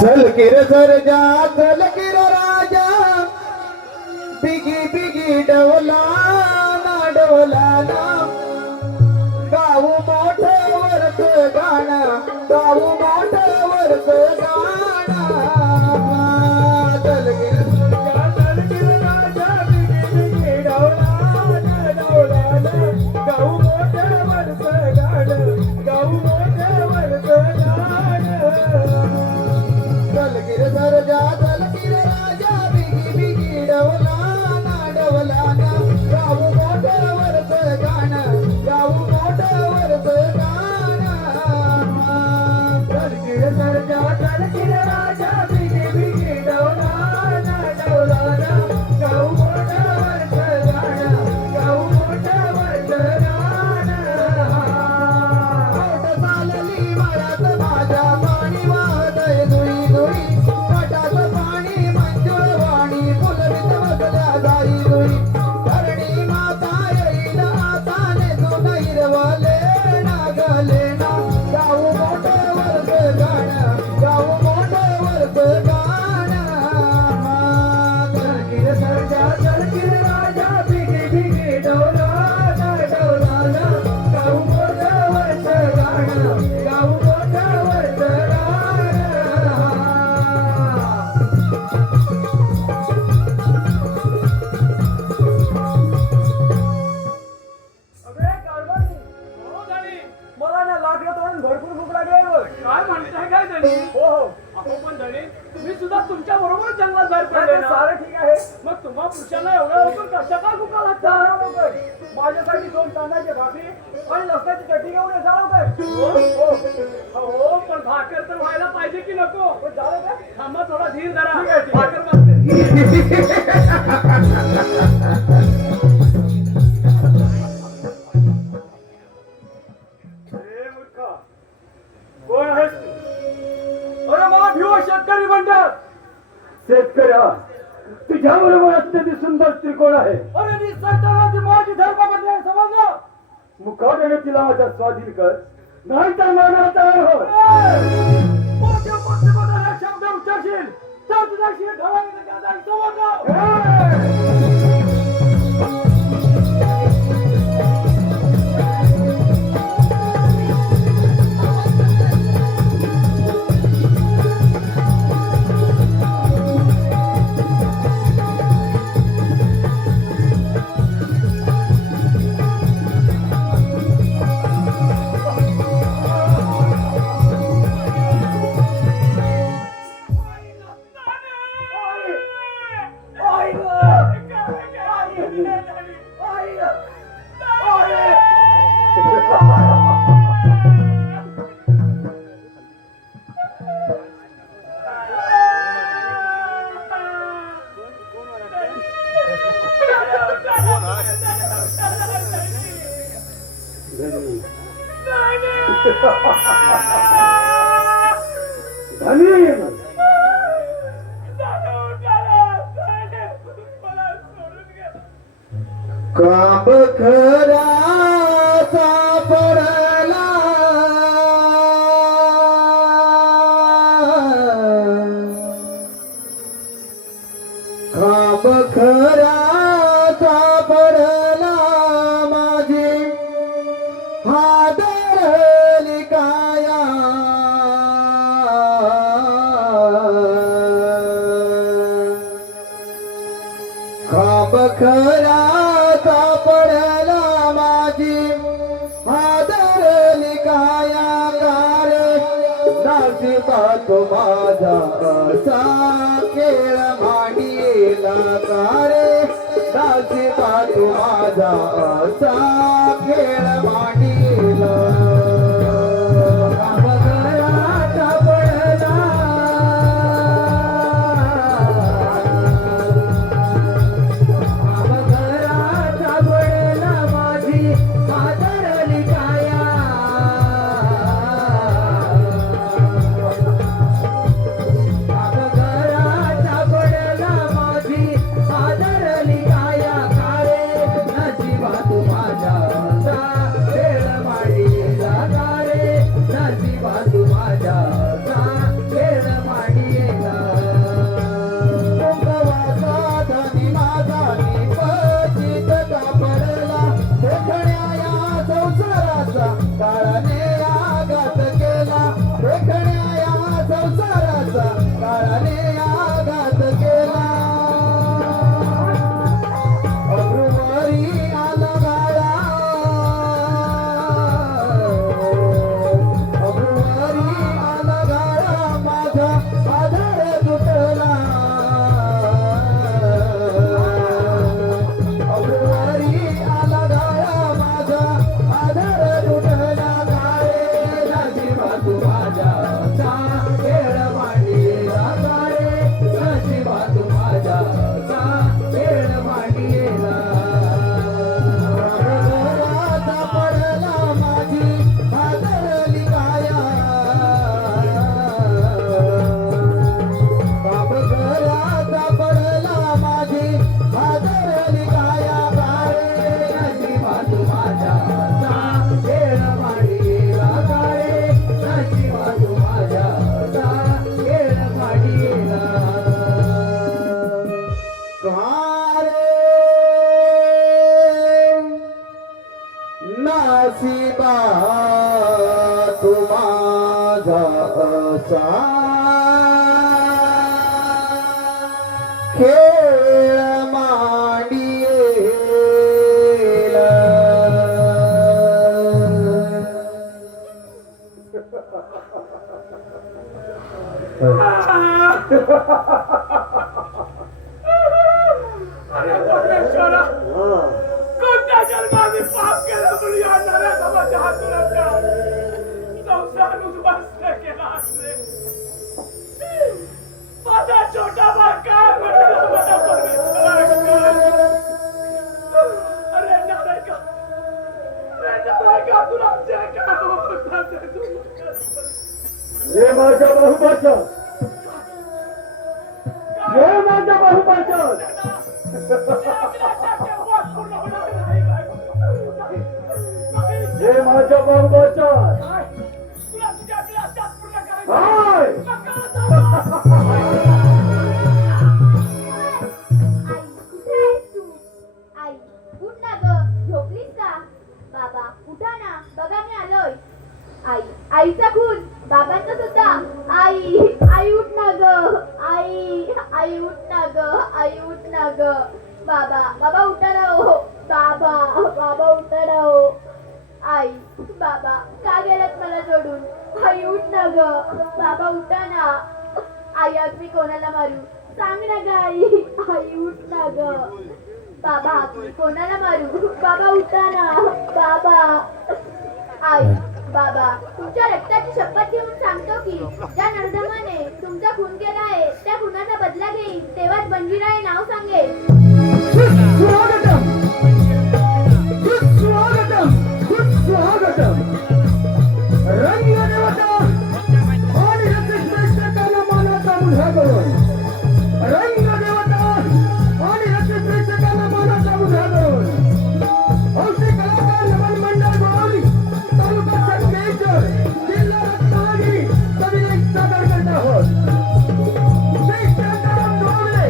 सलकिर सरजा सलकिर राजा बिगी बिगी डवला ना डवला ना गाऊ मोठं वरच गाणं गाऊ मोठं वरच गाणं सलकिर सरजा सलकिर राजा बिगी बिगी डवला ना डवला ना गाऊ मोठं वरच गाणं गाऊ मोठं वरच गाणं सलकिर सरजा सलकिर राजा बिगी बिगी डवला ना डवला ना गाऊ मोठं वरच गाणं गाऊ मोठं वरच गाणं सलकिर सरजा सलकिर राजा बिगी बिगी डवला ना डवला ना गाऊ मोठं वरच गाणं गाऊ मोठं वरच गाणं मोठ चालली मळ्यात माझ्या पाणी वाहतय धुई धुई पाटात पाणी मंजुळ वाणी फुलवीत बसल्या गाई धुई धरणी माता येईल आता नेसून हिरवले नागले ना गाऊ मोठं वरच गाणं गाऊ मोठं वरच गाणं सलकिर सरजा सलकिर राजा बिगी बिगी डवला ना डवला ना गाऊ मोठं वरच गाणं गाऊ मोठं वरच गाणं अबे कारभारी, हो धनी, मला ना लाकडं तोडून भरपूर भूक लागली आहे बघ. काय म्हणताय काय धनी? हो हो अहो पण धनी, तुम्ही सुद्धा तुमच्या बरोबर जंगलात बाहेर पडले ना. सारं ठीक आहे. मग तुम्हा पुरुषांना एवढ्या लवकर कशा काय भुका लागतात? लवकर. माझ्यासाठी 2 तांदळाची भाकरी आणि लसणाची चटणी घेऊन ये जा लवकर. हो हो, पण भाकर तर व्हायला पाहिजे की नको? पण झालं का? थांबा, थोडा धीर धरा. ठीक आहे, ठीक आहे. भाकर भाजते. ए मूर्खा, कोण आहेस तू? अरे मला भिव शेतकरी म्हणतात. शेतकऱ्या, तुझ्या बरोबर अत्यंत सुंदर त्रिकोण आहे. अरे निसर्गाची माझी धर्मपत्नी आहे, समजलं? मुखाने तिला माझ्या स्वाधीन कर, नाही तर मानाला तयार हो. मोठ्या पक्षपाताला शब्द उच्चारशील तर तुझा शिर ढवळायला जाईल, समजलं? काब खरा सापडला काब खरा सापडला माझी हादरली काया काब खरा सापडला माझी हादरली काया कारे नाशिबा तो माझा असा खेळ मांडीला कारे नाशिबा तो माझा असा खेळ मांडीला काब खरा सापडला माझी काळाने आघात केला अब्रुवारी आला गाळा अब्रुवारी आला गाळा माझा आधार तुटला अब्रुवारी आला गाळा माझा आधार तुटला काळे नशिबा तू माझ्या खेळ मांडीला काळे नशिबा तू माझ्या खेळ मांडीला घरात पडला माझी हादरली काया बाप घरात पडला माझी हादरली काया काळे नशिबा तू माझ्या खेळ मांडीला काळे नशिबा तू माझ्या खेळ मांडीला कारे नशिबा तू माझा असा खेळ मांडीला परमेश्वरा, कोणत्या जन्माने पाप केलं म्हणून या नराचा माझ्या हातून संसार उद्ध्वस्त केला असेल. माझा छोटा भाग काय म्हणला मला परमेश्वरा अरे नरका तुला जे काय होतं ते तू हे माझ्या बहुबाचा हे माझ्या बहुबाचा हे माझ्या बहुबाचा हाय आई उठ ना ग झोपलीस का बाबा उठा ना बघा मी आलोय आई आईचा खून बाबांचा सुद्धा आई आई उठ ना ग आई आई उठ ना ग आई उठ ना ग बाबा बाबा उठा ना हो बाबा बाबा उठा ना हो आई बाबा का गेलात मला सोडून आई उठ ना ग बाबा उठा ना आई आज मी कोणाला मारू सांग ना ग आई आई उठ ना ग बाबा मी कोणाला मारू बाबा उठा ना बाबा आई बाबा तुमच्या रक्ताची शपथ घेऊन सांगतो की ज्या नरधमाने तुमचा खून केला आहे त्या खुनाचा बदला घेईन तेव्हाच बंजीराय नाव सांगेल सुस्वागतम सुस्वागतम सुस्वागतम रंगदेवता आणि रसिक प्रेक्षकांना मानाचा मुलगा करून रंगदेवता आणि रसिक प्रेक्षकांना मानाचा मुलगा करून हौशी कलाकार नमन मंडळ गोळी तालुका संगमेश्वर जिल्हा रत्नागिरी सविनय सादर करत आहोत श्री शांताराम डोंगरे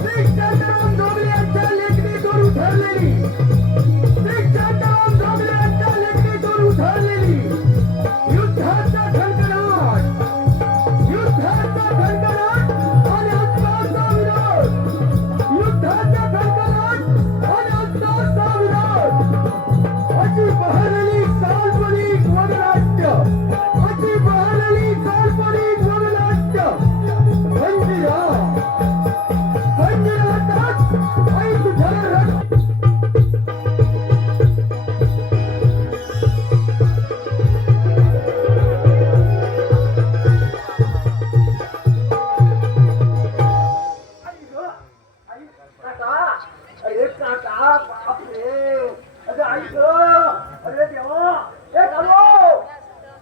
श्री शांताराम डोंगरे यांच्या लेखणीतून उठरलेली श्री शांताराम डोंगरे यांच्या लेखणीतून उठरलेली युद्धाचा खणखणाट आणि अस्त्राचा विरोध युद्धाचा खणखणाट आणि अस्त्राचा विरोध अशी बहरलेली काल्पनिक वननाट्य अशी बहरलेली काल्पनिक वननाट्य मंजिरा मंजिरातात आई तुझ्या रक्त अरे काका बापरे अरे आई ग अरे देवा ए कालो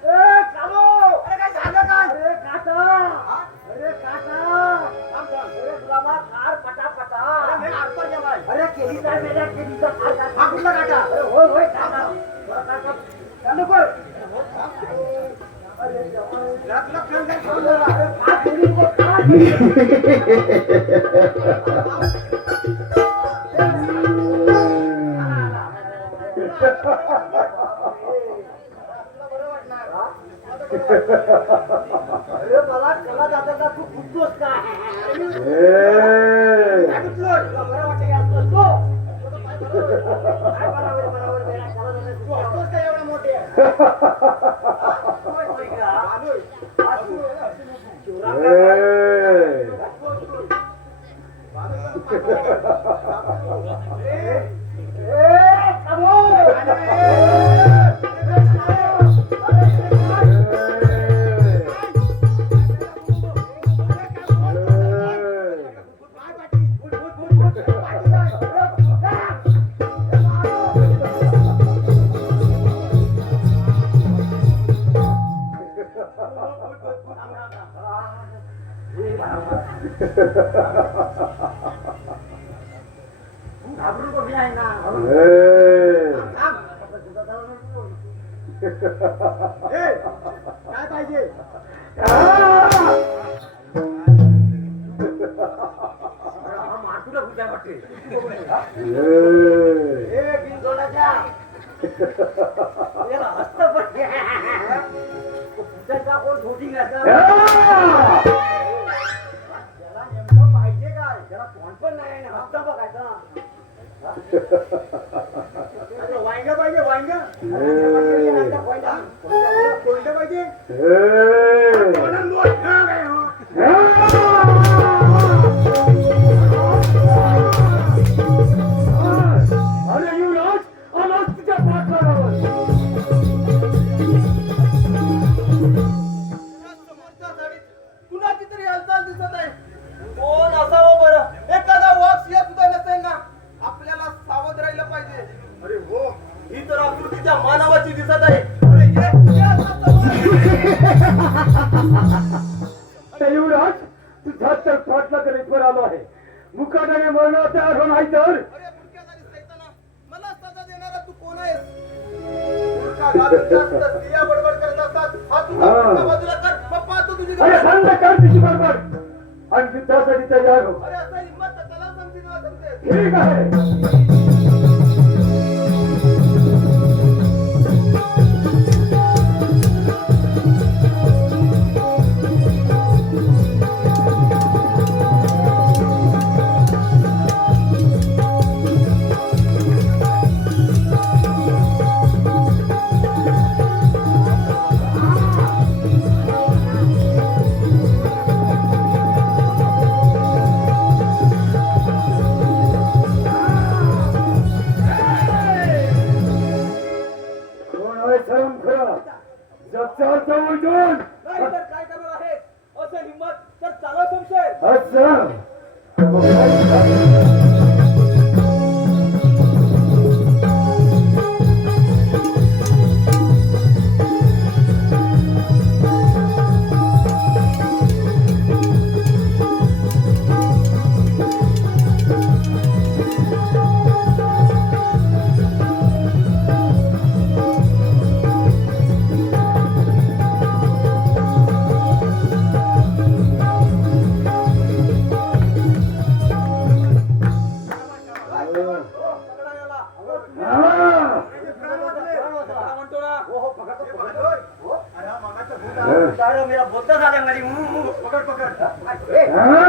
अरे काय झालं काय अरे काका अरे बाबा कार पटापटा अरे आरपर जेवाय अरे केली काय मेल्या केलीचा कार हा कुठला काका अरे होय काका काका चालू कर अरे देवा लाख खान काय अरे का केली हा अरे मला कला जाता तू फुटतोस का ए, काय फुटलोस? तुला बरं वाटतं की असतोस तू? काय बरोबर बेटा, कला जाता तू असतोस का एवढा मोठे? होय, होय का? असू. शिवराम काका. ए. घाबरू कमी आहे ना काय पाहिजे मातुला कुठे वाटते हस्त कोण छोटी घ्यायचा त्याला नेमकं पाहिजे काय त्याला कोण पण नाही हप्ता बघायचा वांग पाहिजे वांग कोणतं पाहिजे अरे युवराज आलाच तुझ्या पाठलागावर कुणाची तरी हालचाल दिसत आहे कोण असावं बरं एखादा वाघ सिंह सुद्धा नसेल ना आपल्याला सावध राहिलं पाहिजे अरे हो ही तर आकृतीच्या मानवाची दिसत आहे अरे ये युवराज तुझा तर पाठला करीतवर आलो आहे मुकाट्याने मरणाचा अर्थ नाही तर अरे मुख्याधारी सैताना मला सजा देणारा तू कोण आहेस मूर्खा घालून जास्त स्त्रिया बडबड करत असतात हा तुझा मुलगा बाजूला कर मग पाहतो तुझी अरे गंमत. सांग कर तिची बरोबर आणि युद्धासाठी तयार हो अरे असा हिंमत तर त्याला समजेल ना समजेल ठीक आहे कोण आहे सर्व खरा जगचारचा उलटून नाही तर काय करणार आहे असं हिंमत तर चालव संशय असं मेरा बोलता झालं माझी पकड पकड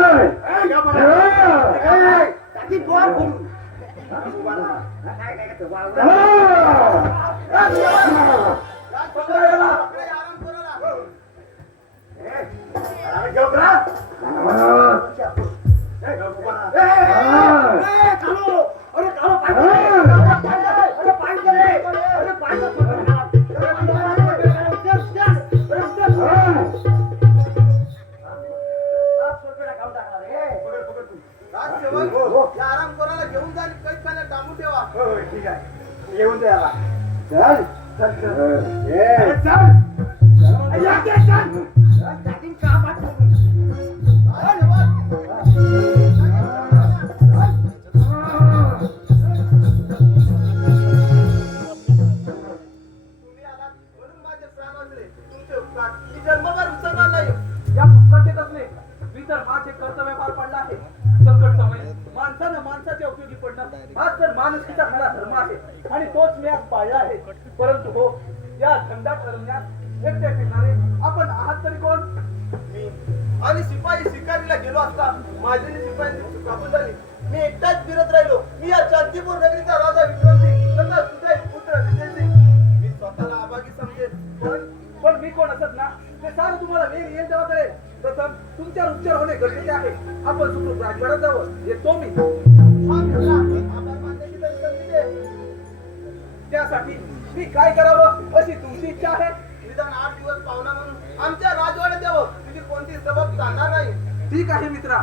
आराम कोणाला घेऊन जाईल काही डांबू ठेवा ठीक आहे घेऊन द्याला चल चल तुम्ही आलात म्हणून माझे प्राण वाचले तुमचे उपकार मी जन्मभर विसरणार नाही या पुस्तकेत असले मी तर माझे कर्तव्य पार पडला आहे संकट समय माणसानं माणसाच्या उपयोगी पडणं हाच तर माणुसकीचा खरा धर्म आहे आणि तोच मी आज पाळला आहे परंतु हो या घनदाट अरण्यात एकटे फिरणारे आपण आहात तरी कोण आणि शिपाई शिकारीला गेलो असता माझी शिपायांची चुकाबूल झाली. मी एकटाच फिरत राहिलो. मी या शांतीपूर नगरीचा राजा विक्रमसिंग तसा तुझा एक पुत्र विजयसिंग. मी स्वतःला अभागी समजेल पण मी कोण असत ना ते सारं तुम्हाला वेळ येईल तेव्हा कळेल. प्रथम तुमच्यावर उपचार होणे गरजेचे आहे. आपण सुखरूप राजवाड्यात जावं. येतो मी. आभार मानण्याची तरी संधी दे. त्यासाठी मी काय करावं अशी तुमची इच्छा आहे? निदान 8 दिवस पाहुणा म्हणून आमच्या राजवाड्यात यावं. तुझी कोणती सबब चालणार नाही. ठीक आहे मित्रा,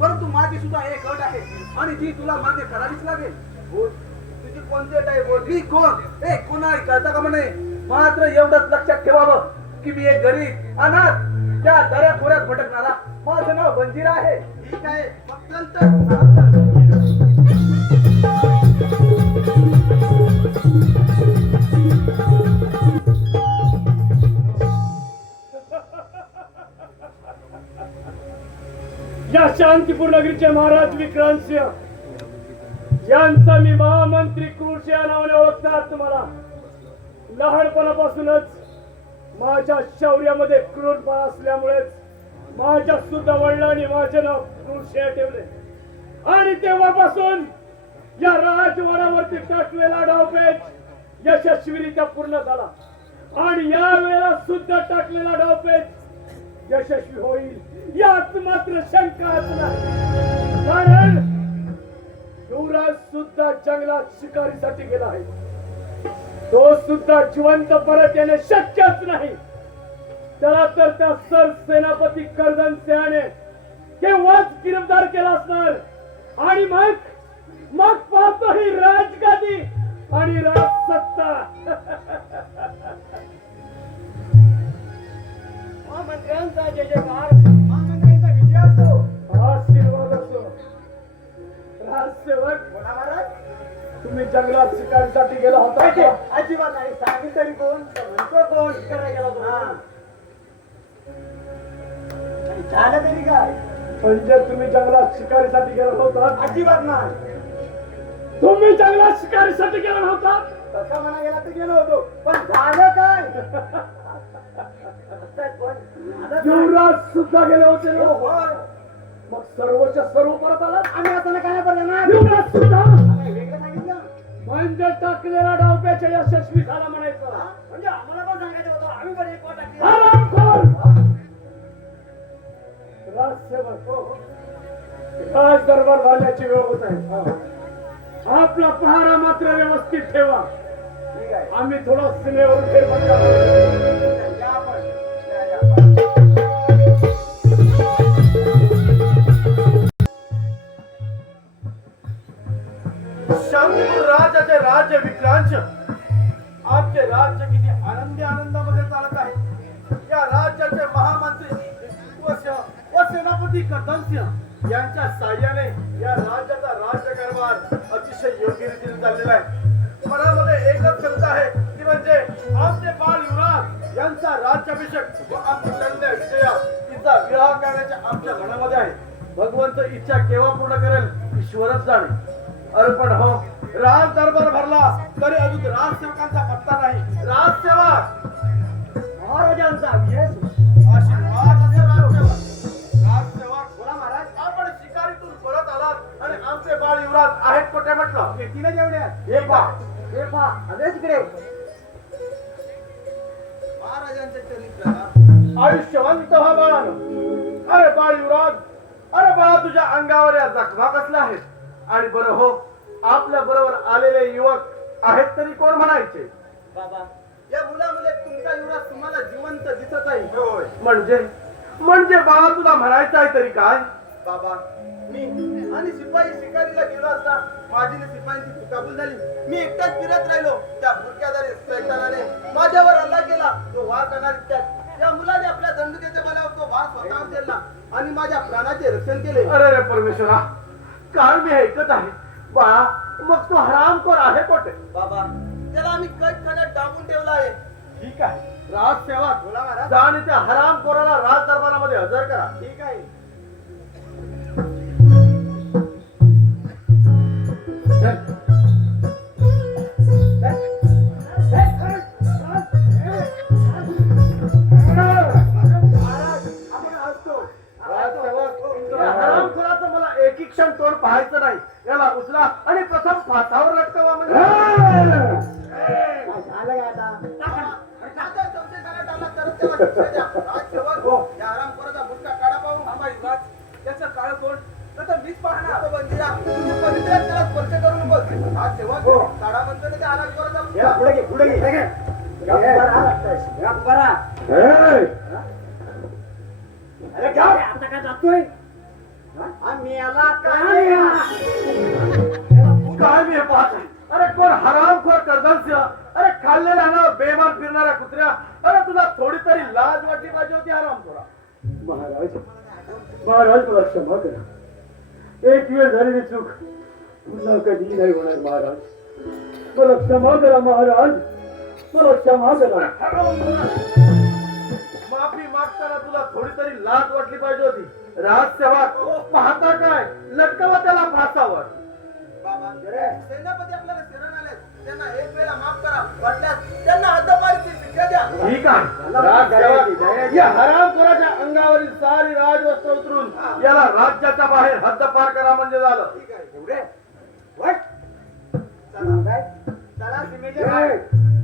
परंतु माझी सुद्धा एक अट आहे आणि ती तुला मान्य करावीच लागेल. बोल, तुझी कोणती अट आहे बोल. मी कोण कोणाला कळता का म्हणे. मात्र एवढंच लक्षात ठेवावं की मी एक गरीब अनाथ त्या दऱ्या खोऱ्यात भटकणारा माझं नाव बंजीरा आहे. ठीक आहे मग चल तर. या शांतीपूर नगरीचे महाराज विक्रांतसिंह यांचा मी महामंत्री क्रूर या नावाने ओळखणार. तुम्हाला लहानपणापासूनच माझ्या शौर्यामध्ये क्रूरपणा असल्यामुळेच माझ्या सुद्धा वडिलांनी माझे नाव क्रूर ठेवले आणि तेव्हापासून या राजवाड्यावरती टाकलेला डावपेच यशस्वीरित्या पूर्ण झाला आणि या वेळेला सुद्धा टाकलेला डावपेच यशस्वी होईल यात मात्र शंकाच नाही. कारण युवराज सुद्धा जंगलात शिकारीसाठी गेला आहे. तो सुद्धा जिवंत परत येणे शक्यच नाही. त्याला तर त्या सर सेनापती कर्दन सिंहाने केव्हाच गिरफ्तार केला असणार आणि मग पाहतो ही राजगादी आणि राजसत्ता. महामंत्र्यांचा जय जयकार. महामंत्र्यांचा विजय असो. आशीर्वाद असो. राजसेवक बोला महाराज. तुम्ही जंगलात शिकारीसाठी गेला होता का? अजिबात नाही. सांगितलं तरी कोण म्हणतो कोण करायला गेला तो. झालं तरी काय. म्हणजे तुम्ही जंगलात शिकारीसाठी गेला होता? अजिबात नाही. तुम्ही जंगलात शिकारीसाठी गेला होता? तसं म्हणा गेला तर गेलो होतो पण झालं काय. युवराज सुद्धा गेले होते ना? होय. मग सर्वच्या सर्व परत आला. आम्ही आता काय करणार. युवराज सुद्धा वेगळं सांगितलं म्हणजे टाकलेला डावपेचा यशस्वी झाला म्हणायचं. म्हणजे आम्हाला पण सांगायचं होतं. आम्ही पण एक वाट टाकली. हरामखोर! राजसेवक राज दरबार भरण्याची वेळ होत आहे. आपला पहारा मात्र व्यवस्थित ठेवा. ठीक आहे. आम्ही थोडा सीमेवरून फेरफटका मारू. या आपण. या. शांतीपूर राजाचे राज्य विक्रांत आमचे राज्य किती आनंदामध्ये चालत आहे. या राज्याचे महामंत्री व सेनापती कर्दनसिंह यांच्या साह्याने या राज्याचा राज्यकारभार अतिशय योग्य रीतीने चाललेला आहे. मनामध्ये एकच शंका आहे ती म्हणजे आमचे बाल युवराज यांचा राज्याभिषेक व आमची कन्या विजया तिचा विवाह करण्याच्या आमच्या मनामध्ये आहे. भगवंत इच्छा केव्हा पूर्ण करेल ईश्वरच जाणे. अरे पण हो, राज दरबार भरला तरी अजून राजसेवकांचा पत्ता नाही. राजसेवक महाराजांचा विजय आशीर्वाद असे राजसेवक. बोला महाराज. आपण शिकारीतून परत आलात आणि आमचे बाळ युवराज आहेत कुठे म्हटलं. येतील जेवढ्यात हे पा अरे तिकडे. महाराजांच्या चरित्राला आयुष्यवंत व्हा बाळानं. अरे बाळ युवराज, अरे बाळा तुझ्या अंगावर या जखमा कसल्या आहेत. आणि बरं हो, आपल्या बरोबर आलेले युवक आहेत तरी कोण म्हणायचे. बाबा, या मुलामुळे तुमचा युवराज तुम्हाला जिवंत दिसत आहे. म्हणजे बाबा तुला म्हणायचं आहे तरी काय. बाबा, मी आणि शिपाई शिकारीला गेलो असता माझी शिपायांची चुकाबूल झाली. मी एकटाच फिरत राहिलो. त्या भुरक्यादारी सैतानाने माझ्यावर हल्ला केला. तो वार करणार या मुलाने आपल्या दंडुकेच्या बलावर तो वार स्वतःवर केला आणि माझ्या प्राणाचे रक्षण केले. अरे रे परमेश्वरा, काल मी ऐकत आहे बाळा, मग तो हरामखोर आहे कोठे. बाबा, त्याला आम्ही कैदखान्यात डांबून ठेवला आहे. ठीक आहे. राजसेवक बोला महाराज. जा आणि त्या हरामखोराला राज दरबारामध्ये हजर करा. ठीक आहे. नाही. याला उचला आणि प्रथम फासावर लटकवा म्हणजे झालं का आता माझा संशय घरात आला तरच त्याला शिक्षा द्या. राजसेवक, या हरामखोराचा बुटका काढा पाहू. थांबा युवराज, त्याचं काळ कोण तर मीच पाहणार. तो बंदिरा, तू पवित्र आहे, त्याला स्पर्श करू नकोस. राजसेवक, काढा म्हणतो ना त्या हरामखोराचा बुटका. पुढे घे पुढे घे अरे काय आता काय जातोय आम्ही याला काय काय मी हे पाहत आहे? अरे कोण हरामखोर कर्दस्य, अरे खाल्लेल्या ना बेमान फिरणाऱ्या कुत्र्या, अरे तुला थोडी तरी लाज वाटली पाहिजे होती हरामखोरा. महाराज महाराज मला क्षमा करा. एक वेळ झालेली चूक पुन्हा कधी नाही होणार महाराज. मला क्षमा करा महाराज, मला क्षमा करा. माफी मागताना तुला थोडी तरी लाज वाटली पाहिजे होती. राजसेवक, पाहता काय, लटकवा त्याला फासावर. सेनापती आपल्याला शरण आले, त्यांना एक वेळा माफ करा, वाटल्यास त्यांना हद्दपारीची शिक्षा द्या. ठीक आहे. राजसेवक, या हरामखोराच्या अंगावरील सारी राजवस्त्र उतरून याला राज्याच्या बाहेर हद्दपार करा म्हणजे झालं. ठीक आहे. एवढे वाट. चला सीमेच्या बाहेर.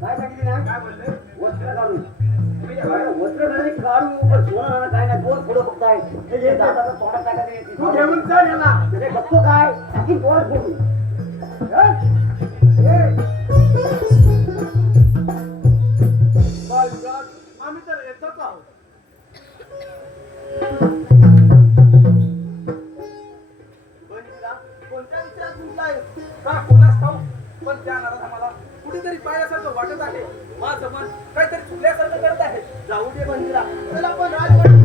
काय सांगितली ना काय बोलले? वस्त्र काढून सीमेच्या बाहेर. वस्त्र काढून काढू पण सोना काय नाही दोन फोडो फक्त आहे हे दादाचा तोंडात टाकायचं नाही. तू घेऊन चल याला. ते गप्पो काय टाकी पोर फोडून बाळयुवराज, आम्ही तर येतच आहोत. बंदिरा, कोणत्या विचारात गुंतलाय? का कोणास ठाऊक, पण त्या नादात आम्हाला कुठेतरी पायासारखं वाटत आहे. माझं मन काहीतरी चुकल्यासारखं करत आहे. जाऊ दे बंदिरा, चल आपण राजवाड्यात.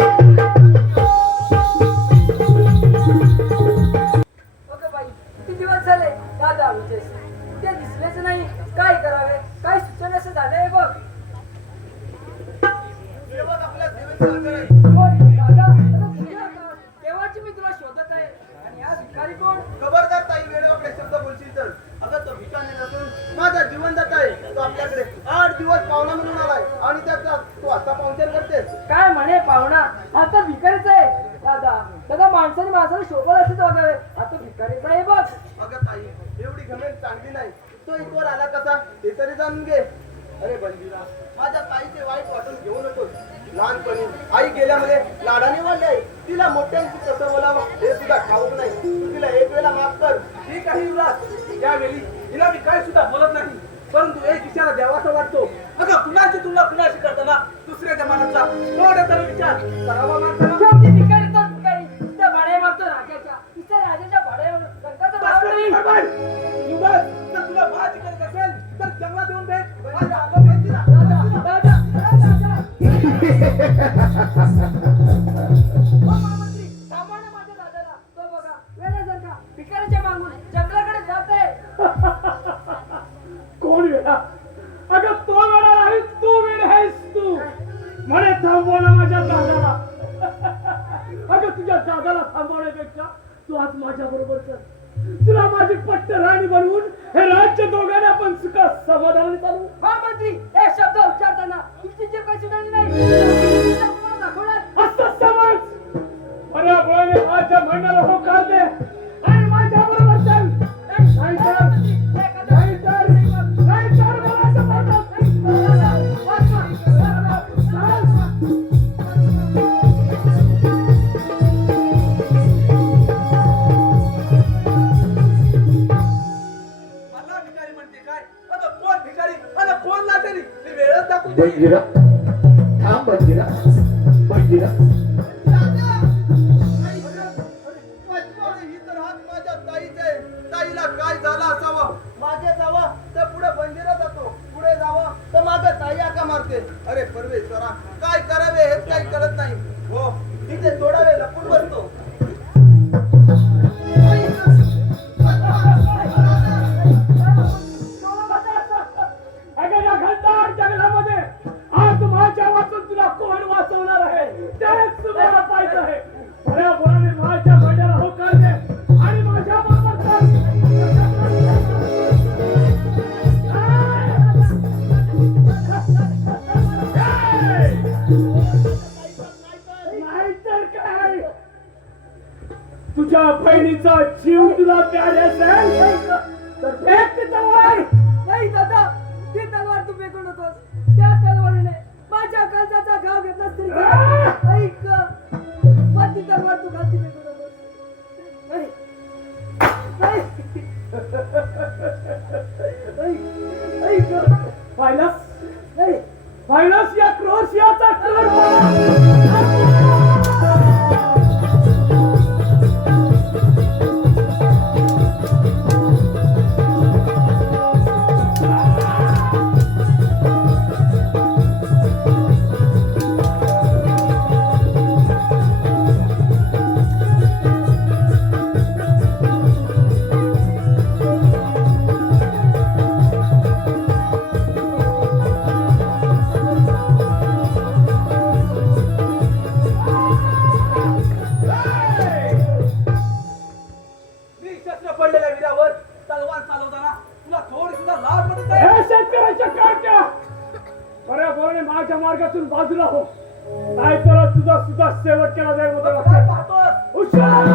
अगं बाई, किती दिवस झाले दादा आमचे ते दिसलेच नाही. काय करावे, काय सुचण्याचं झालंय बघ. सेवक आपल्या सेवेची हजर आहे. कोण? दादा, अगं कुठे होता? केव्हाची मी तुला शोधत आहे. आणि हा भिकारी कोण? खबरदार ताई, वेळेवाकडे शब्द बोलशील तर. अगं तो भिकारी नसून माझा जीवनदाता आहे. तो आपल्याकडे 8 दिवस पाहुणा म्हणून आलाय आणि त्याचा तू आता पाहुणचार करतेस. काय म्हणे पाहुणा, आता भिकारीच आहे. दादा दादा, माणसाने माणसाला शोभत असेच वागावे. आता भिकारीच आहे बघ. अगं ताई, एवढी घमेंड चांगली नाही. तो इथवर आला कसा ते तरी जाणून घे. अरे बंदिरा, माझ्या ताईचे वाईट वाटून घेऊ नकोस. लहानपणी आई गेल्यामध्ये लाडाने वाढली आहे. तिला मोठ्यांशी कसं बोलावं हे सुद्धा ठाऊक नाही. तू तिला एक वेळा माफ कर. ठीक आहे युवराज, यावेळी हिला मी काय सुद्धा बोलत नाही, परंतु एक विचार द्यावासा वाटतो. अगं कुणाची तुलना कुणाशी करताना दुसऱ्या जमान्याचा थोडा तरी विचार करावा माणसाला. शेवटी भिकारी तर भिकारी. त्या भाड्या मागतो राजाच्या, तिच्या राजाच्या भाड्यावर रंगाचं भाव नाही. युवराज, जर तुला बाजी करत असेल तर जंगलात येऊन भेट. माझ्या आलं माहिती ना. दादा, दादा. ओ महामंत्री, थांबवा ना माझ्या दादाला. तो बघा, वेड्यासारखा भिकारीच्या मागून जंगलाकडे जात आहे. कोण वेळा? अगं तो वेळा नाही, तू वेळ आहेस तू. म्हणे थांबव ना माझ्या दादाला. अगं तुझ्या दादाला थांबवण्यापेक्षा तू आज माझ्या बरोबर चल. तुला माझी पट्ट राणी बनवून हे राज्य दोघांना आपण सुखा समाधानाने चालू. महामंत्री, हे शब्द उच्चारताना तुमची जीभ काही सुटायची नाही. तुम्हाला दाखवणार. असं समज. बऱ्या बोळाने माझ्या म्हणण्याला होकार दे आणि माझ्या बरोबर चल. नाहीतर मला समजत मला भिकारी म्हणते काय? अगं कोण भिकारी आणि कोण लाचारी मी वेळच दाखवून देईन. बंदिरा थांब बंदिरा बंदिरा ही तर हात माझ्या ताईचा आहे. ताईला काय झालं असावं? मागे जावं तर पुढे बंदिरा जातो, पुढे जावं तर मागे ताई आका मारते. अरे परमेश्वरा, काय करावे हेच काही कळत नाही. हो, तिथे थोडा वेळ लपून बसतो. अगं या घनदाट जंगलामध्ये आज माझ्या वाचून तुला कोण वाचवणार आहे तेच तुम्हाला पाहायचं आहे. बऱ्या बोलाने माझ्या भांड्याला होकार दे आणि माझ्या बरोबर चल. नाहीतर काय? तुझ्या बहिणीचा जीव तुला प्यारे असेल तर फेक ती तलवार. नाही दादा, ती तलवार तू फेकून होतोस. त्या तलवारीने माझ्या काळजाचा घाव घेतलास तरी चालेल. ऐक, पण ती तलवार तू खालती फेकून होतोस. नाही, नाही. ऐक, पाहिलंस नाही. पाहिलंस या क्रोशियाचा क्रूर मी शस्त्र पडलेल्या वीरावर तलवार चालवताना तुला थोडी सुद्धा लाज वाटत नाही? हे शेतकऱ्याच्या काट्या बऱ्यापणे माझ्या मार्गातून बाजूला हो, नाही तर तुझा सुद्धा शेवट केला जाईल. होता काय लक्षात पाहतोस? हुशार.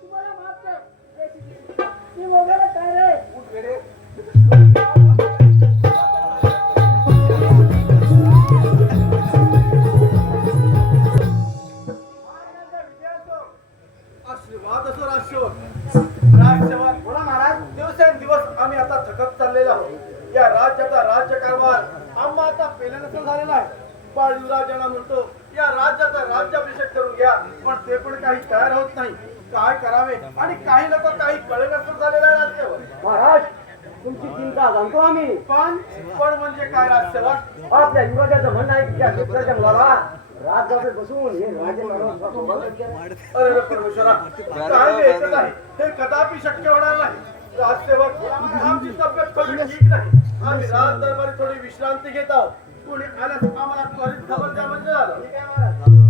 तुम्हाला माफ कर. ती मोबाईल काय रे? उठ वेडे. आशीर्वाद असो राजसेवक बोला महाराज. दिवसेंदिवस आम्ही आता थकत चाललेलो आहोत. या राज्याचा राज्यकारभार आम्हा आता पेल्यानंतर झालेला आहे. बाळूराजांना म्हणतो या राज्याचा राज्याभिषेक करून घ्या, पण ते पण काही तयार होत नाही. काय करावे आणि काही लोक काही कळेनसर झालेला आहे राज्यावर. महाराज तुमची चिंता जाणतो आम्ही. पण म्हणजे काय राजसेवक? आपल्या युवराजाचं म्हणणं आहे की त्या शेतकऱ्याच्या मुलाला राजगावात बसून हे राजे अरे परमेश्वरा, काय मी ऐकत आहे हे कदापि शक्य होणार नाही. राजसेवक आमची तब्येत थोडी ठीक नाही. आम्ही राज दरबारी थोडी विश्रांती घेत आहोत. कोणी आल्यास आम्हाला त्वरित खबर द्या म्हणजे झालं.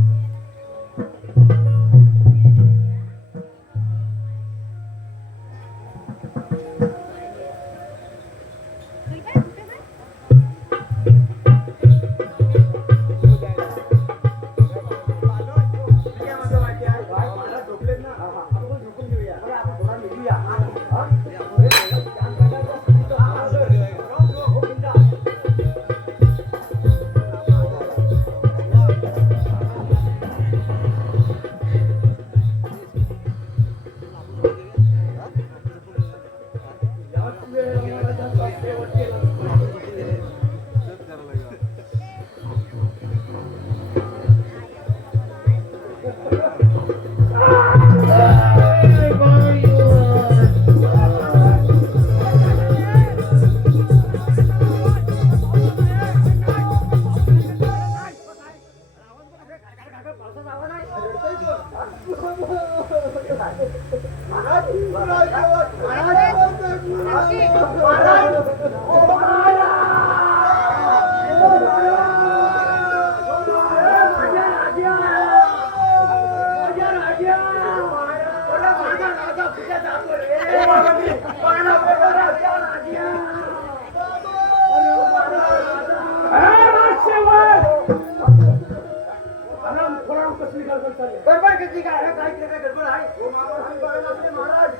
गडबड किती काय काय गडबड आहे हो महाराज.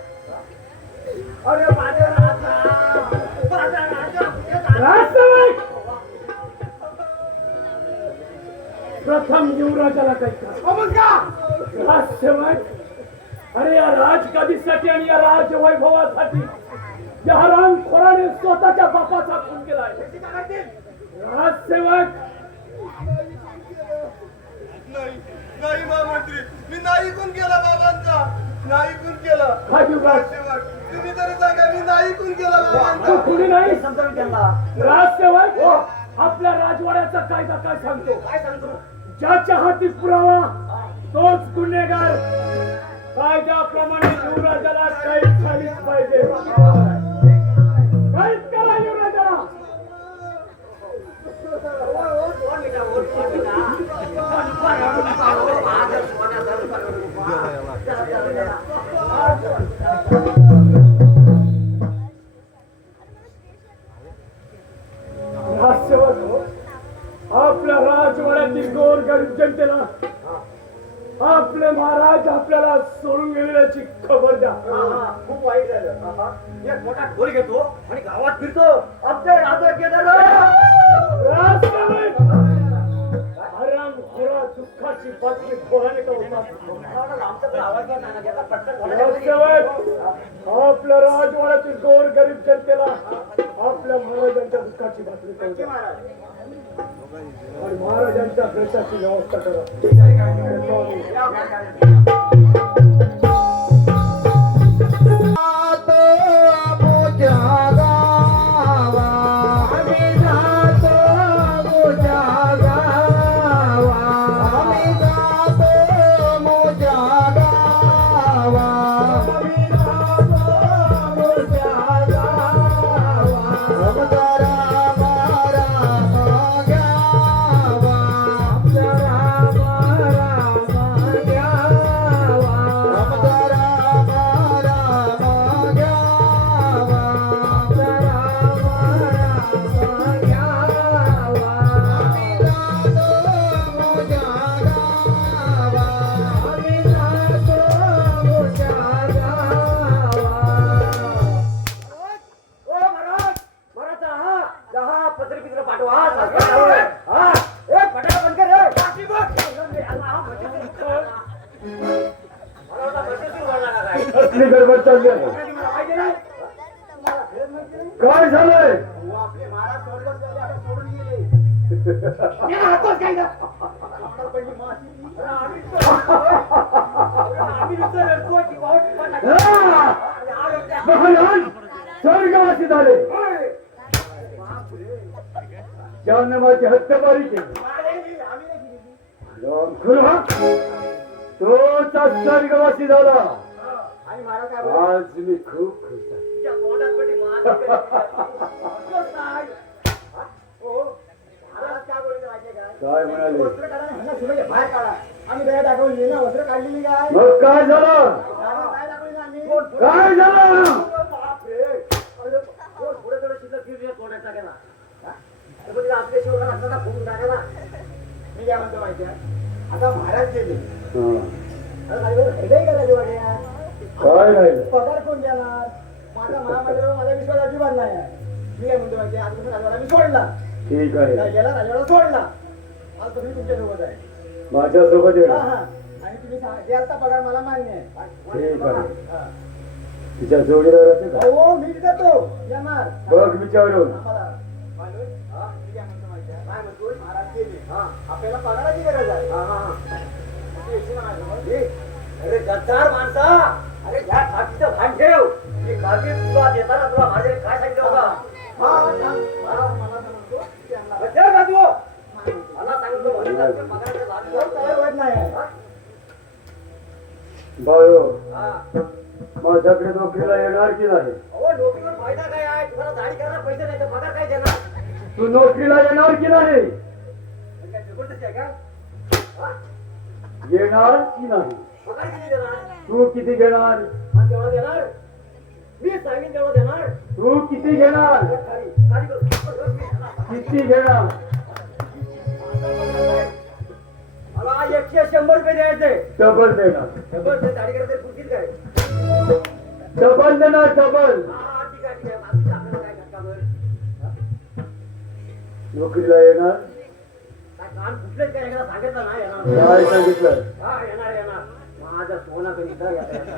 अरे माझ्या राजसेवक प्रथम युवराजाला काही राजसेवक. अरे या राजगादीसाठी आणि या राजवैभवासाठी या हरामखोराने स्वतःच्या बापाचा खून केलाय. राजसेवक नाही महामंत्री, मी नाही खून केला बाबांचा. नाही खून केला. हा युवराज राजसेवक तुम्ही तरी सांगा, मी नाही खून केला तू बाबांचा. कुणी नाही राजसेवक. आपल्या राजवाड्याचा कायदा काय सांगतो? ज्याच्या हाती पुरावा तोच गुन्हेगार. कायद्याप्रमाणे युवराजाला काही झालीच पाहिजे. काहीच करा युवराजाला. आपल्या राजवाड्यातील गोरगरीब जनतेला आपले महाराज आपल्याला सोडून गेलेल्याची खबर द्या. खूप वाईट झालं. एक मोठा ढोल घेतो आणि गावात फिरतो. अब्दे राजा केदार हरामखोरा दुःखाची बातमी कोणाने का आपल्या राजवाड्यातील गोरगरीब जनतेला आपल्या महाराजांच्या दुःखाची बातमी कळू द्या. आणि महाराजांच्या भेटाची व्यवस्था करा. कसली गडबड चालली आहे? काय झालंय? आपले महाराज स्वर्गात गेले, आता सोडून गेले. महाराज स्वर्गवासी झाले. ज्याने माझी हत्याबारी केली तोच आज स्वर्गवासी झाला. आणि महाराज काय बोलले? आज मी खूप खुश आहे. तुझ्या तोंडात पडली हो, महाराज काय बोलले माहितीये का? काय म्हणाले? वस्त्र काढा ना, ह्यांना शिवाय बाहेर काढा. आम्ही दया दाखवली ना, वस्त्र काढलेली काय? मग काय झालं? काय दाखवली ना आम्ही? काय झालं? बापरे. अरे, थोडं थोडं शिल्लक घेऊन ये तोंडात टाकायला. हा? अरे, पण तिला आपल्या शिवला असताना फुगून टाकायला. मी काय म्हणतो माहिती आहे? आता महाराज गेले. अरे, राजवाडा राहिलंय का राजवाड्यात? काय राहिलं? पगार कोण देणार? माझा महामंडळावर माझा विश्वास अजिबात नाही आहे. मी काय म्हणतो माहिती आहे? आज राजवाडा मी सोडला. ठीक आहे. काय गेला राजवाडा सोडला. आज तुम्ही तुमच्या सोबत आहे. माझ्यासोबत हा, येणार. हा. आणि तुम्ही जे आता पगार मला मान्य आहे. ठीक आहे. हा. तिच्या जोडीदार असेल का? हो, मीच देतो. येणार. बघ विचारून. आम्हाला. मालूम? हा, मी काय म्हणतो माहिती आहे? काय म्हणतोय? महाराज गेले. हा, आपल्याला पगाराची गरज आहे. हा, हा, हा. तू येशील ना माझ्यासोबत? ये. अरे गद्दार माणसा, अरे ह्या ठाकीचं भान ठेव. मी कालची तुला देताना तुला माझ्याकडे काय सांगितलं होतं? मला म्हणतो मला सांगितलं पगाराचं झालं नाही. बाळो हा. माझ्याकडे नोकरीला येणार की नाही? अहो, नोकरीवर फायदा काय आहे? तुम्हाला दाढी करायला पैसे नाही तर पगार काय देणार? तू नोकरीला येणार की नाही? काय जबरदस्ती आहे का? हा? येणार की नाही? पगार किती देणार? तू किती घेणार? हा, तेवढा देणार? मी सांगेन तेवढा देणार? तू किती घेणार? खाली खाली कर. किती घेणार? मला 100 रुपये द्यायचे. डबल देणार. डबल ते दाढी करायचं पुरतील काय? डबल देणार डबल. हा, ठीक आहे, ठीक आहे. बाकीचं आपल्याला काय धक्का बरं? नोकरीला येणार? काय कान फुटलेत काय? एकदा सांगितलं नाही येणार. काय सांगितलं? हा, येणार येणार. माझं सोनं कधी इथं येतं, येतं.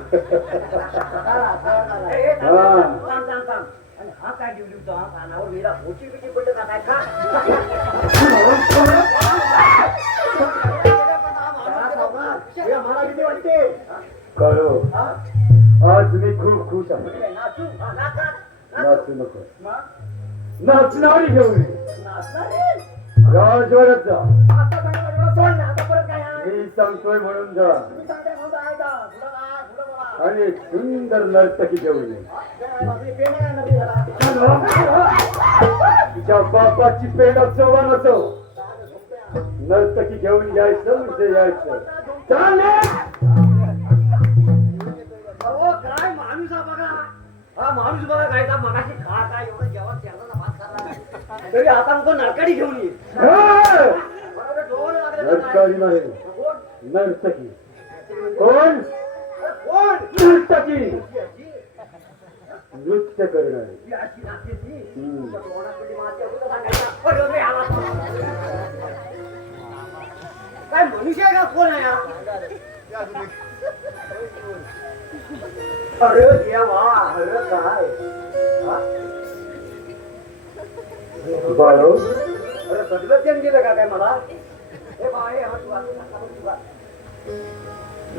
ए, ए, थांब, हा. थांब, थांब, थांब. आणि हा काय डिवली होता? हा कानावर वेळा मोठी पिटी पडलं का काय का? जरा मला किती वाटते? करो. हा? आज मी खूप खुश आहे. काय नाचू? हा, नाच, नाच. नाचू नको. मग? नाचणारी घेऊन ये. नाचणार रे? राजवाड्यात जा. आता सांगितलं, एवढं सोड ना. आता परत काय आहे? मी सांगतोय म्हणून जा. तुम्ही सांगताय म्हणून आहे का? तुला काय? आणि एक सुंदर नर्तकी घेऊन ये. तिच्या बापाची पेंड असो वा नसो, नर्तकी घेऊन यायचं म्हणजे यायचं. अहो काय माणूस हा बघा, हा माणूस बघा काय मगाशी खा काय एवढं जेवण केलं भात खाल्ला तरी आता मग नरकाडी घेऊन ये. नर्तकी नाही, नर्तकी. कोण? नर्तकी, नृत्य करणारी. काय मनुष्य आहे का कोण आहे हा? अरे देवा, अरे काय हा? बाळो, अरे सगळं चेंज केलं का काय मला? हे बाय हा तुला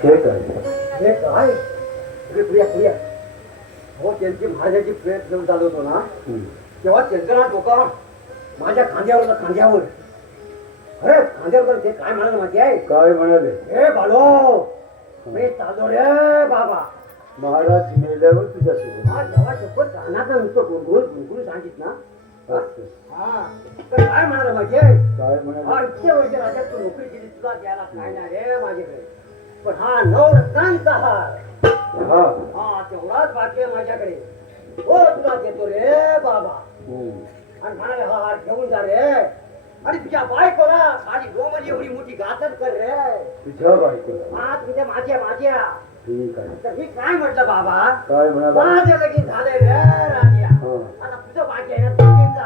हे काय? हे काय अरे प्रिया प्रिया हो त्यांची महाराजाची प्रेत घेऊन चालू होतो ना तेव्हा त्यांचं ना डोका माझ्या खांद्यावर होता, खांद्यावर. अरे खांद्यावर ते काय म्हणाले माहिती आहे? काय म्हणाले? हे बालो मी चाललो रे बाबा. महाराज मेल्यावर तुझ्यासोबत. हा जेव्हा शपथ कानाचं नुसतं गुणगुण सांगित ना. असं. हा तर काय म्हणाले माहिती आहे? काय हा म्हणाले? इतक्या वर्ष राज्यात तू नोकरी केली, तुला द्यायला काय नाही रे माझ्याकडे, पण हा नवरत्नांचा हार हा. हा तेवढाच बाकी आहे माझ्याकडे, हो तुला देतो रे बाबा. आणि म्हणाले हा हार घेऊन जा रे, आणि तुझ्या बायकोला साडी गोमध्ये एवढी मोठी गाजर कर रे. तुझ्या बायकोला. हा तुझ्या माझ्या माझ्या. ठीक आहे. तर मी काय म्हटलं बाबा, काय म्हणाला? माझं लगीन झालंय रे राजा, हा. आता तुझं बाकी आहे ना, तू घेऊन जा.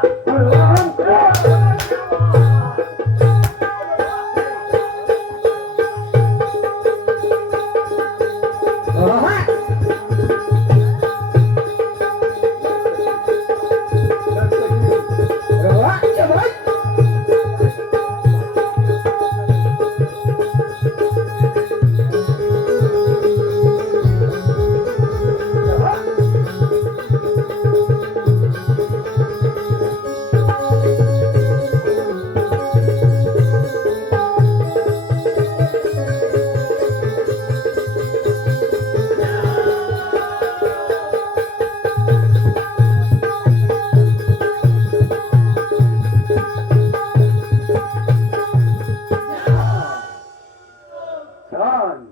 छान,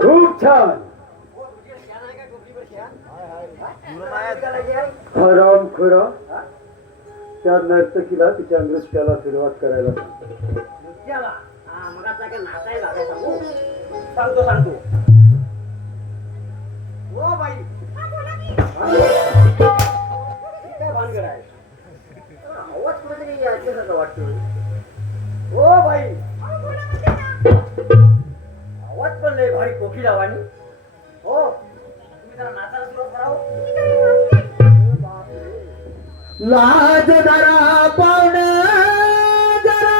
खूप छान. हराम खुरा त्या नर्तकीला तिच्या नृत्याला सुरुवात करायला सांग. नृत्याला हा मग आता काय नाचायला काय सांगू? सांगतो सांगतो. ओ बाई ही काय भानगड आहे? आवाज कुठेतरी याच्यासारखं वाटतोय. ओ बाई आवाज पण लय भारी कोकी लावानी. हो तुम्ही जरा नाचायला सुरुवात करावं. लाज धरा पाहुण जरा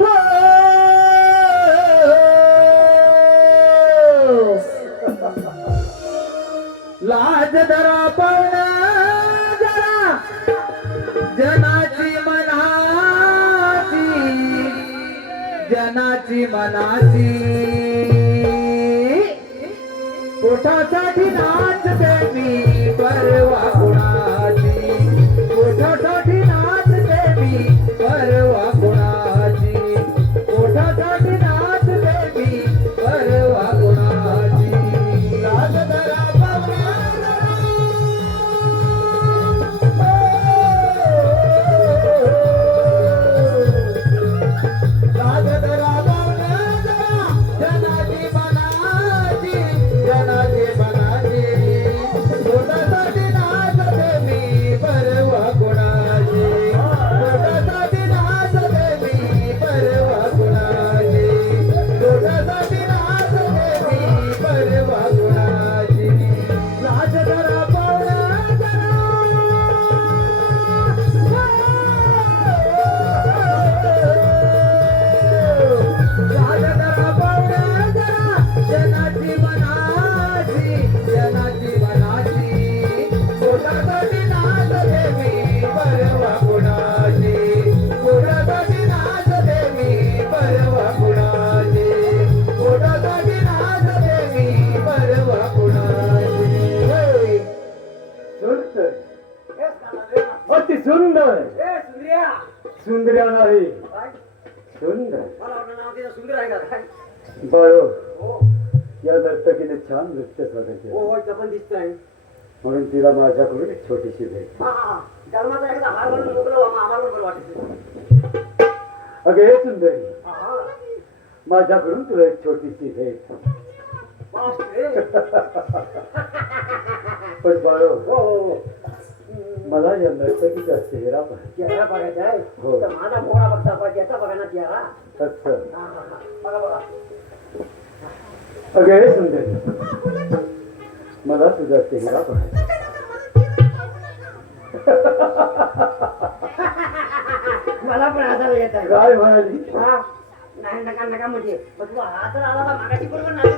हो. लाज धरा पाहुण जरा जनाची मनाची, जनाची मनाची. पोटासाठी नाचते मी परवा कुणाची, पोटासाठी नाचते मी परवा कुणाची, पोटासाठी नाचते मी परवा कुणाची. लाज धरा पाहुणा लाज धरा पाहुणा जनाची मनाची, जनाची मनाची. बाळो हो या नर्तकीने छान नृत्य सादर हो केलं हो इथं पण दिसतंय म्हणून तिला माझ्याकडून एक छोटीशी भेट. हा हा जन्माचा एकदा हार घालून मोकळं व्हा, आम्हाला बरं वाटेल. अगं हे सुंदरी, हा, हा. माझ्याकडून तुला एक छोटीशी भेट. बापरे. पण बाळो हो हो मला या नर्तकीचा चेहरा पाहिजे. चेहरा बघायचा आहे हो. तर माझा पोरा बघता पाहिजे याचा बघा ना चेहरा. असं हा, हा, हा. बघा बघा अगं हे सुंदरी, मला तुझा चेहरा पाहिजे. मला पण हाताला येत आहे. काय म्हणाली? हा नाही नका नका म्हणजे पण तुला हात आला तर मागाची बरोबर नाही.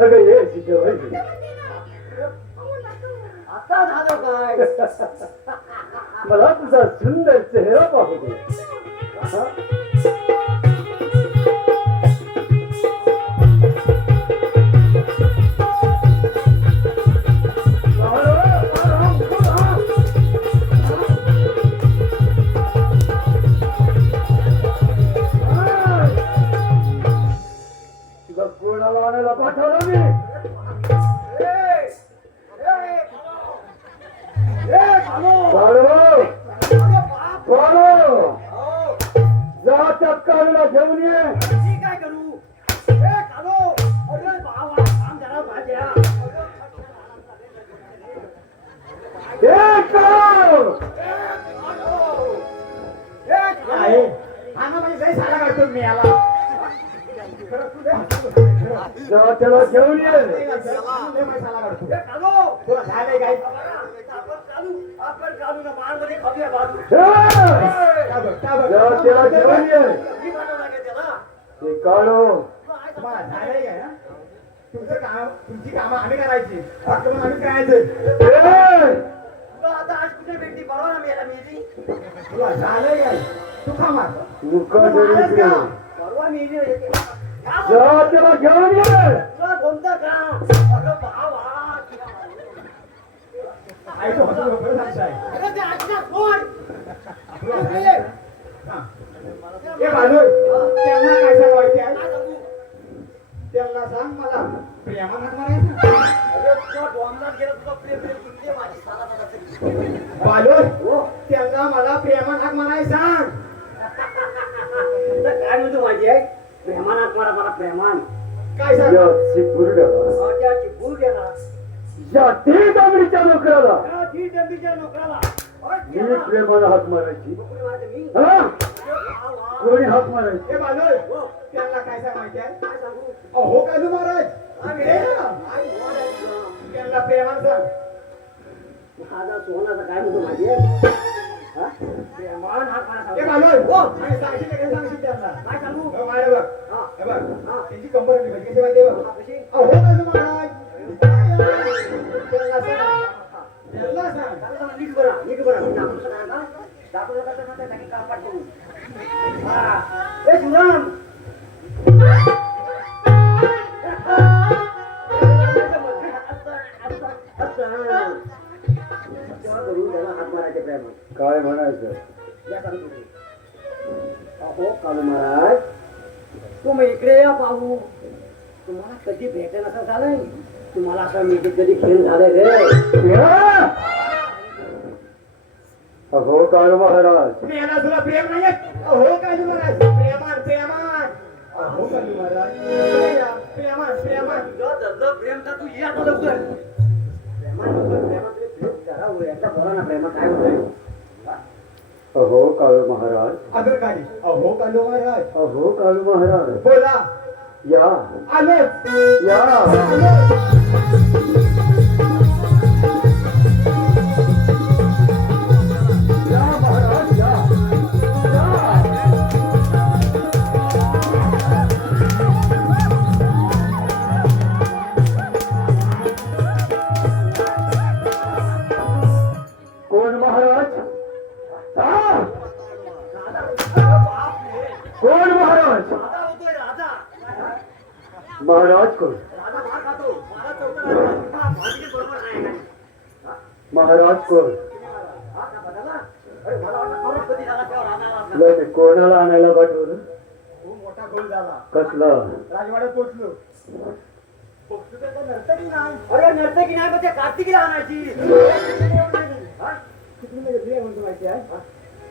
अगं ये तिच्या वैरी. आता झालं काय. मला तुझा सुंदर चेहरा पाहू दे. हा? तुझा कोणाला आणायला पाठवलं मी? बाळो, बाळो, जा त्या काळूला घेऊन ये. मी काय करू. कालो अरे बाबा काम जरा माझ्या. ए काळू! जा त्याला घेऊन ये. जा त्याला घेऊन ये. ते काळू तुमची कामं आम्ही करायची फक्त मग आम्ही करायचं. ए! तुला झालंय काय तू खा मार. मुका जरी इकडे. जा त्याला घेऊन ये. ऐकू होतो बरोबर सांगताय. ए बालू त्यांना काय सांगायचं. त्यांना सांग मला प्रेमानं म्हणायचं. बालू त्यांना मला प्रेमानं म्हणायचं सांग. काय म्हणतो माझी आहे प्रेमानात मला मला प्रेमान काय सांग. या चिपुरड्याला, त्याची भूल गेला या ती दामडीच्या नोकराला ती डंबीच्या नोकराला मी प्रेमानं हाक मारायची. मी हा? कोणी हाक मारायची? ए बालू त्यांना काय सांग माहिती आहे. अहो कालू महाराज त्यांना प्रेमानं सांग. माझा सोनाचा काय म्हणतो माझी हा प्रेमान हात मला ए बालू आणि सांगशील का काय सांगशील त्यांना. काय सांगू हो मारे बघ. हा हे बघ त्यांची कंबर आली कशी माहिती आहे बघ. कशी अहो कालू महाराज त्यांना सांग. त्यांना सांग. नीट बरा दाखवता टाकी काम पाठ करू. ए सुराम हात मारायचे प्रेम काय म्हणायचं? अहो कालू महाराज तुम्ही इकडे या पाहू. तुम्हाला कधी भेटेल असं झालंय. तुम्हाला असं मी कधी खेळ झालंय रे. या! अहो काळू महाराज, मी याला तुला प्रेम नाही आहे. अहो कालू महाराज प्रेमान प्रेमान. अहो कालू महाराज प्रेमान प्रेमान. प्रेम का तू ये आता लवकर बोला ना प्रेमा काय होतंय. अहो काळू महाराज, अगर काही अहो कालू महाराज अहो काळू महाराज, बोला. या आलोच या. या महाराज या. कोण महाराज? हा? कोण महाराज? राजा होतोय राजा. महाराज कोण? राजा मार खातो. मला चौथा भाजी बरोबर नाही. महाराज कोण? हा का बघायला? अरे मला वाटलं करोडपती झाला तेव्हा राजा आला. तुला ते कोणाला आणायला पाठवलं? खूप मोठा खोल झाला कसला राजवाड्यात पोचलो पोचलो तर काय नर्तकी नाही अरे नर्तकी नाही पण त्या कार्तिकीला आणायची किती घेतली आहे म्हणतो माहिती आहे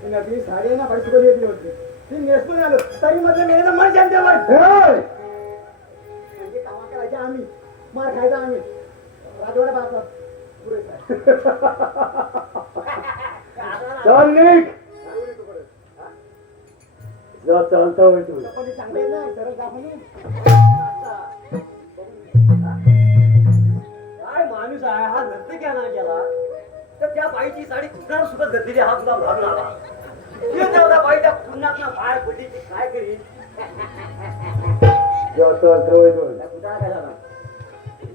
ती नकली साडी आहे ना बडी सुकली घेतली होती ती नेसून आलो तरी म्हटलं मेरे मन शांतीवर म्हणजे कामा करायचे आम्ही मार खायचा आम्ही राजवाड्यात आपला पुरेसा चाल निघ जा चालता होय तू पण ते चांगले नाही सरळ दाखवून काय माणूस आहे हा नर्तकी आणा केला तर त्या बाईची साडी कुणाला सुद्धा घातलेली हा तुला भाग लागला तेवढा बाईच्या पुन्हा बाहेर पडली ती काय करील जा चालता होय तू त्या कुठं काय झाला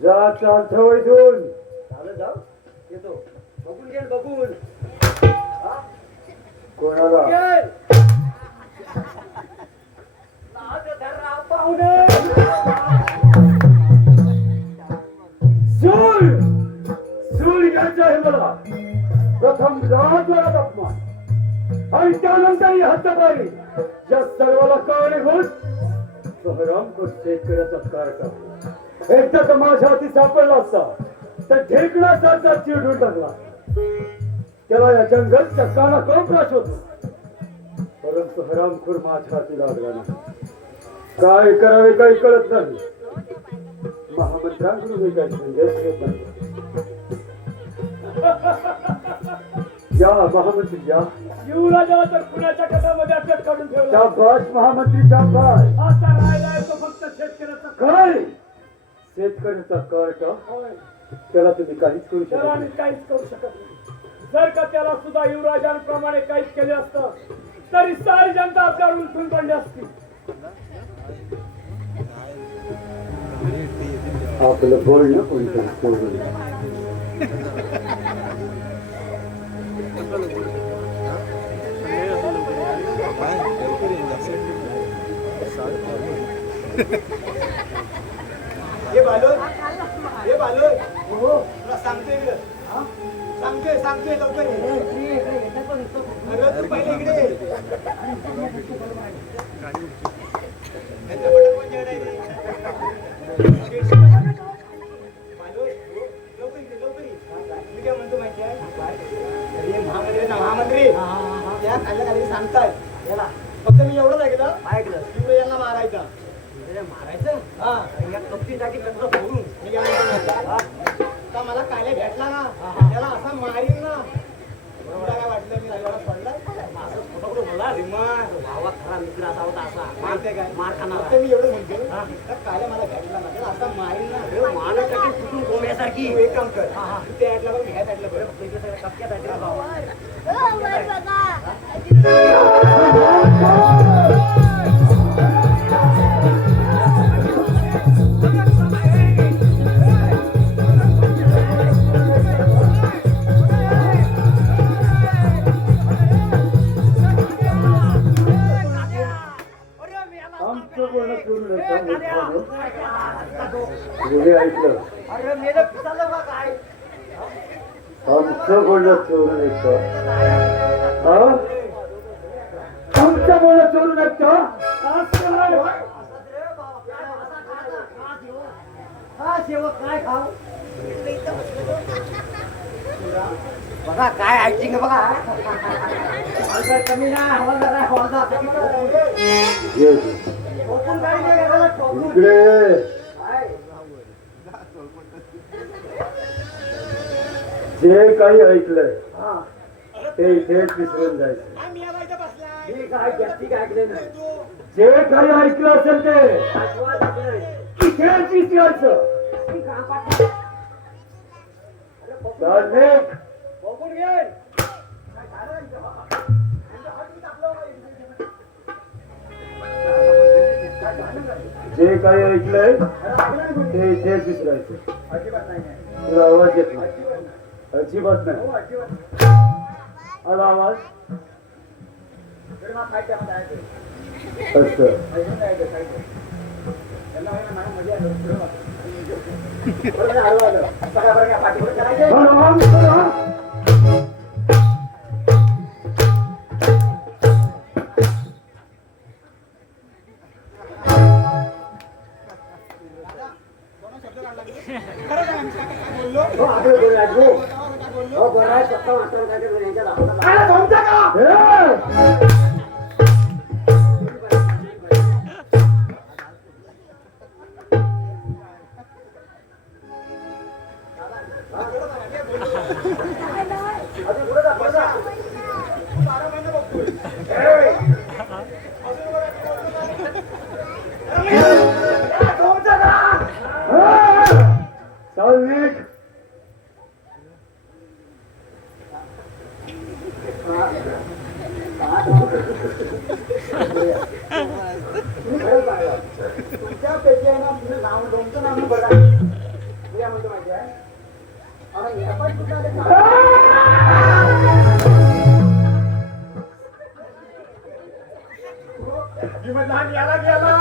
जा चालता होय तू झालं जाऊ येतो बघून घेईल बघून हा? कोणाला घेईल. नाद धरा पाहुणे सूर सूर घ्यायचा आहे मला प्रथम राजवाड्यात अपमान आणि त्यानंतर ही हत्याबारी या सर्वाला कारणीभूत शहरांकडून शेतकऱ्याचा कारखा एकदा तर माझ्या हाती सापडला असता तर ढेकणासारखा चिरडून टाकला त्याला या जंगलच्या काना कोपरा शोधला परंतु हरामखोर माझ्या हाती लागला नाही काय करावे काही कळत नाही महामंत्र्यांकडून मी काही संदेश घेत नाही या महामंत्री या शिवराजाला तर पुण्याच्या गटामध्ये अटक काढून ठेवला शाबास महामंत्री शाबास आता राहिलाय तो फक्त शेतकऱ्याचा काय शेतकऱ्याचा कार का त्याला तुम्ही काहीच करू त्याला शकत आम्ही नाही. काहीच करू शकत नाही जर का त्याला सुद्धा युवराजांप्रमाणे काहीच केले असतं तरी सारी जनता आपल्यावर उलटून पडली असती आपलं बोलणं कोणतं सोडून द्या. हे बालो हो तुला सांगतोय इकडं सांगतोय लवकर ये. अरे तू पहिले इकडे ये. यांचं बटन पण जड आहे रे. बालो, हो, लवकर ये. मी काय म्हणतो माहिती आहे अरे महामंत्री ना महामंत्री त्या खाल्ल्या खाली सांगताय याला फक्त मी एवढंच ऐकलं शिवरायांना मारायचा मारायचं हा या कपटीसाठी कचरा फोडून मी काय म्हणतो आता मला काले भेटला ना त्याला असा मारीन ना तुला काय वाटलं मी राजवाडा सोडला असं खोटं बोला भावा खरा मित्र असा होता असा मारते काय मार खाणार फक्त मी एवढं म्हणतो तर काले मला भेटला ना त्याला असा मारीन ना मानासाठी कुठून गोम्यासारखी तू एक काम कर तू त्या ऍडला बघ मी ह्याच ऍडला बघ कपक्यात आहे भावा ओ वर बघा आमचं बोलणं सोडून तुम्ही ऐकलं अरे मेलं पिसालं बा काय आमचं बोलणं चोरून ऐकतो आमचं बोलणं चोरून ऐकतो हा शेवक काय खाऊ बघा काय ऍक्टिंग बघा हवालदार कमी नाही हवालदार आहे हवालदार ये. ठोकून काही नाही याला ठोकून इकडे काय? जे काही ऐकलंय हा ते इथेच विसरून जायचं आम्ही या बाईचा बसला ठीक आहे ठीक आहे ऐकले नाही जे काही ऐकलं असेल ते आशीर्वाद ऐकलंय. इथेच विसरायचं ठीक आहे, पाटील. धार्मिक बघून घे जे काही ऐकलंय ते इथेच विसरायचं अजिबात नाही तुला आवाज येत नाही अजिबात नाही अजिबात आला आवाज तर मग काय त्यामध्ये आहे ते. असं अजिबात आहे ते, काय ते. त्यांना माहिती नाही, मजा आली. बरोबर आहे, हळू आलं. बरोबर आहे, पाठीवर करायचे. राम राम. हो आपलं बोल राजू हो बरं आहे पक्का वाटतं काय ते यांच्या दाखवतात काय तुमचं का अजून पुढे जा पुढे जा चल निघ. तुमच्यापैकी आहे ना तुम्ही नाव तुमचं नाव बघा तुला म्हणतो माहिती आहे आणि हे पण कुठं आले लहान याला गेला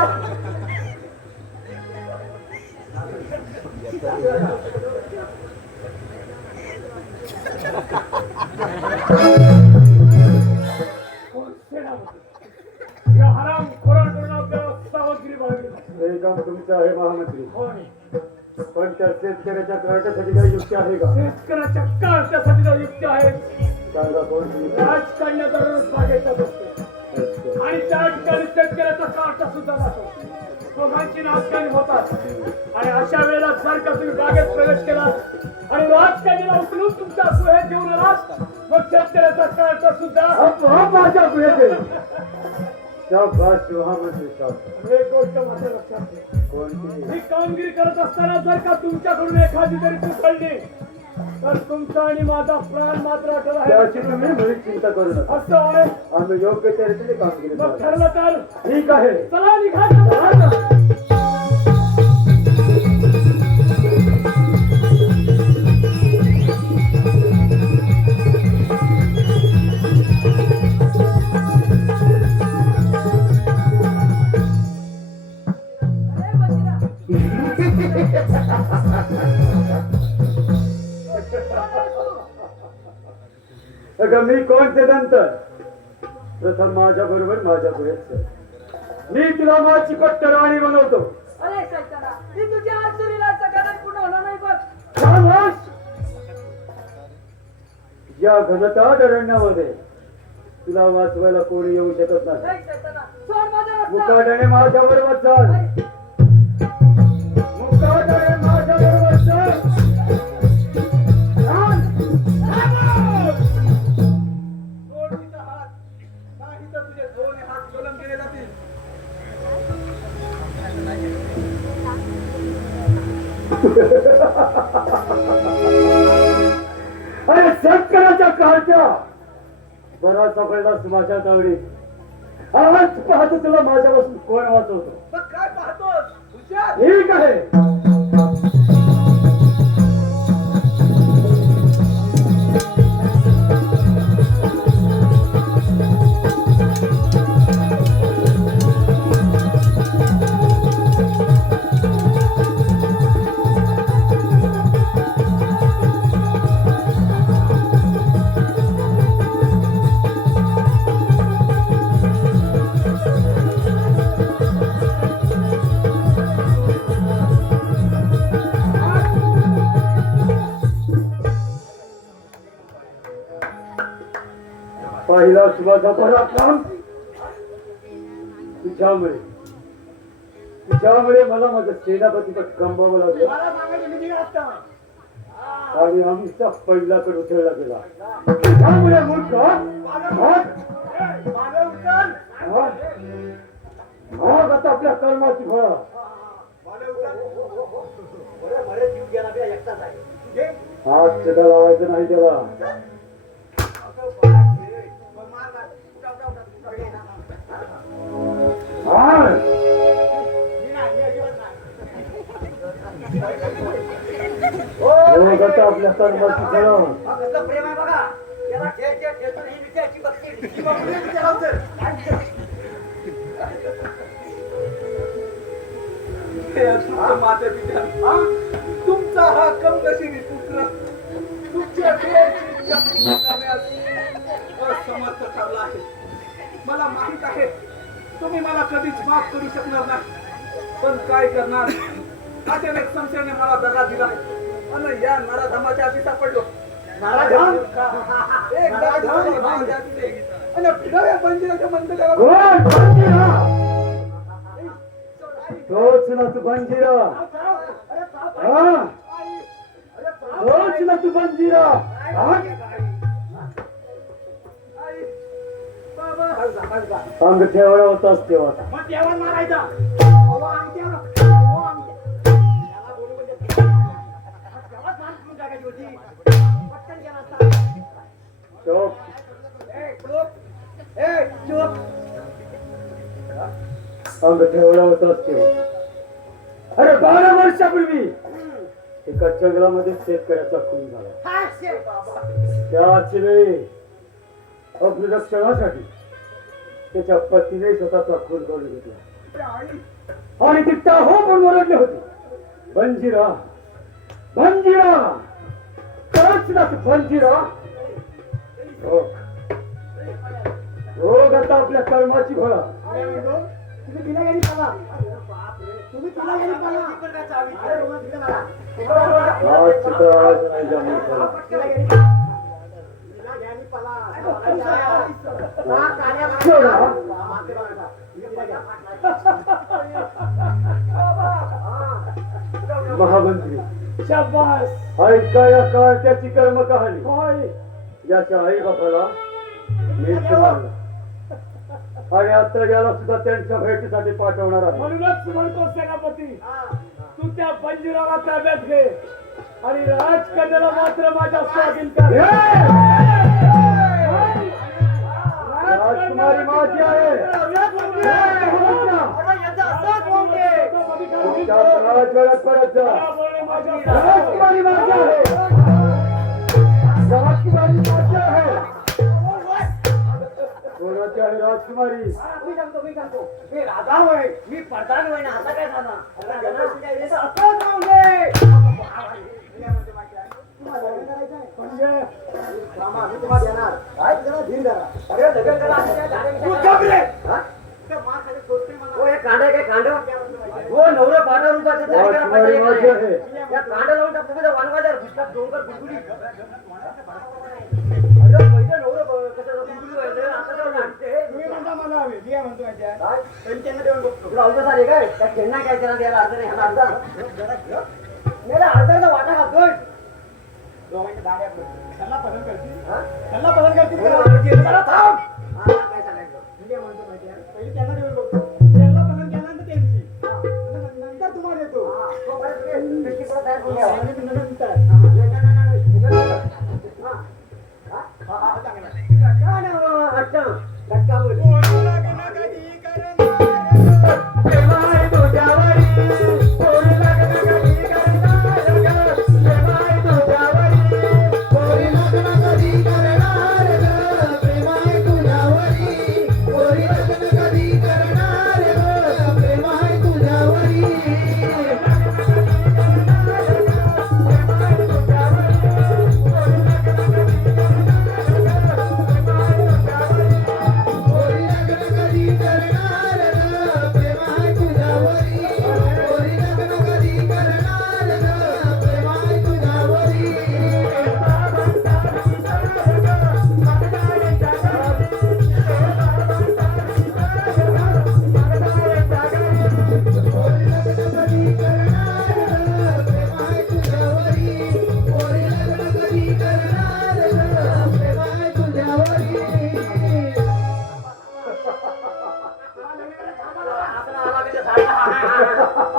या हराम खोराकडून आपल्याला सावधगिरी बाळगली. हे काम तुमचं आहे महामंत्री, होय. पण त्या शेतकऱ्याच्या कार्यासाठी काही युक्ती आहे का? शेतकऱ्याच्या काळच्यासाठी जर युक्ती आहे सांगा कोणती? राजकारण्याचा भागायचा असतो आणि त्या ठिकाणी शेतकऱ्याचा काळचा सुद्धा जातो. दोघांची राजकारणी होतात आणि अशा वेळेला जर का तुम्ही बागेत प्रवेश केला आणि राजकारणीला उचलून तुमच्या गुहेत घेऊन आलात मग शेतकऱ्याचा काळचा सुद्धा माझ्या गुहेत शाबास महामंत्री साहेब. एक गोष्ट माझ्या लक्षात घ्या. कोणती? ही कामगिरी करत असताना जर का तुमच्याकडून एखादी तरी चूक घडली तर तुमचा आणि माझा प्राण मात्र अटल आहे. त्याची तुम्ही मुळीच चिंता करू नका. असं आहे आम्ही योग्य त्या रीतीने कामगिरी मग करू. ठरलं तर ठीक आहे. चला निघायचं. अगं मी कोण ते नंतर प्रथम माझ्या बरोबर माझ्या गुहेत चल. मी तुला माझी पट्टराणी बनवतो. अरे सैताना ती तुझ्या आसुरीला सगळ्यात पुढे होणार नाही बघ. शाबास. या घनदाट अरण्यामध्ये तुला वाचवायला कोणी येऊ शकत नाही. नाही सैताना सोड माझा रस्ता. मुकाट्याने माझ्या बरोबर चाल. मुकाट्याने माझ्या बरोबर चाल. चाल. जोडीचा हात नाही तर तुझे दोन्ही हात सोलून केले जातील. अरे शेतकऱ्याच्या काळच्या बराचसा पडलास माझ्या तावडी. आज पाहतो तुला माझ्यापासून कोण वाचवतो. मग काय पाहतोस हुशार ठीक आहे. पहिला शुभाचा पराक्रम तुझ्यामुळे मला माझं सेनापतीचं गमवावं लागलं मला सांगायचं मी निघाला असता. आणि आमचा पहिला कड उचलला गेला. त्यामुळे मूर्ख मागं उचल. मग आता आपल्या कर्माची फळ. मागं उचल. बरे जीव गेला बे एकटाच आहे घे. हात चेता लावायचं नाही त्याला. मार मार. उठा, उठा, उठा. उठा, घे. हार. मी नाही, मी अजिबात नाही. मग आता आपल्या कर्माची फळ. हा कसलं प्रेम आहे बघा त्याला ठेचून ही विचारची बघते ही बाबुली विचारा उचल. हे तुमचं माते पिता तुमचा हा कमकशिनी पुत्र तुमच्या देहाची इच्छा पूर्ण करण्यास असमर्थ ठरला आहे. मला माहित आहे तुम्ही मला कधीच माफ करू शकणार नाही पण काय करणार अचानक संशयाने मला दगा दिला आणि या नराधमाच्या हाती सापडलो. नराधम? एक नराधम माझ्या हाती आणि फिराव्या बंजिराच्या मंदिराला कोण बंजिरा? तोच ना तू बंजिरा. हा? तोच ना तू बंजिरा. हा? अंग ठेवला होतास तेव्हा. मग देवाला मारायचा. चोप. अंग ठेवला होतास तेव्हा. अरे 12 वर्षापूर्वी एका जंगलामध्ये शेतकऱ्याचा खून झाला. त्याच वेळी अग्निरक्षणासाठी त्याच्या पतीने स्वतःचा खून करून घेतला आणि ती टाहो पण ओरडले होते. बंजिरा बंजिरा खरंच ना तू बंजिरा. रोग आता आपल्या कर्माची फळा. तुम्ही तिला गेली पाला. तुम्ही तिला गेली पाला. आज सुद्धा आज नाही जमून फळा. महामंत्री शाबास. ऐका या त्याची कर्म कहाणी. याच्या आई बापाला मीच मारला आणि आता याला सुद्धा त्यांच्या भेटीसाठी पाठवणार आहे. म्हणूनच म्हणतो सेनापती, तू त्या बंजिराला ताब्यात घे आणि राजकन्याला मात्र माझ्या स्वाधीन कर. राजकुमारी माझी आहे. तुमच्या राजवाड्यात परत जा. राजकुमारी माझी आहे. राजकुमारी माझी आहे. कोणाची आहे राजकुमारी? मी सांगतो. हे राधा होय. मी पडताळ होय ना. आता काय झाला? आता जनावर तुझ्या इथे असं जाऊ दे. मामा, मी तुम्हाला देणार. काय जरा धीर धरा. अरे दगड करा. तू गप रे. हो, हे कांड आहे काय कांड? हो, नवरं पाठा रुपयाचं जारी करा राजकुमारी माझी पाहिजे. आहे. या कांड लावून टाकतो म्हणजे वानवाजार घुसलात डोंगर गुडगुडी. अरे पहिलं नवरं कसं गुडगुडी व्हायचं आता जाऊन आणते. तुला अवघड झाले काय? त्या खेळणा काय त्याला द्यायला अर्ध नाही. ह्याला अर्धा वाटा घालतोय. जरा थांब. काय सांगायचं?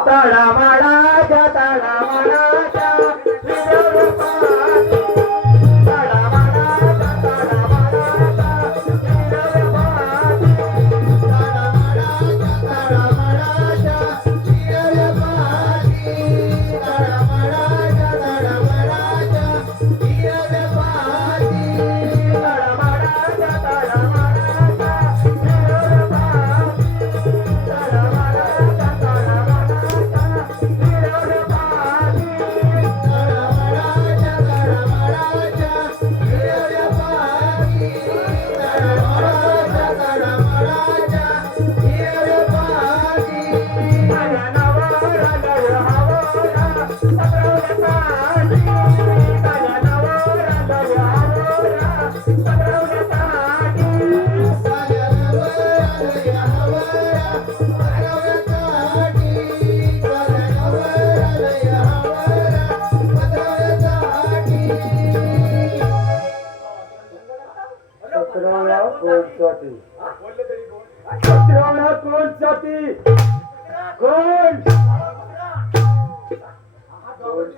तळामाळाच्या तळामाळाच्या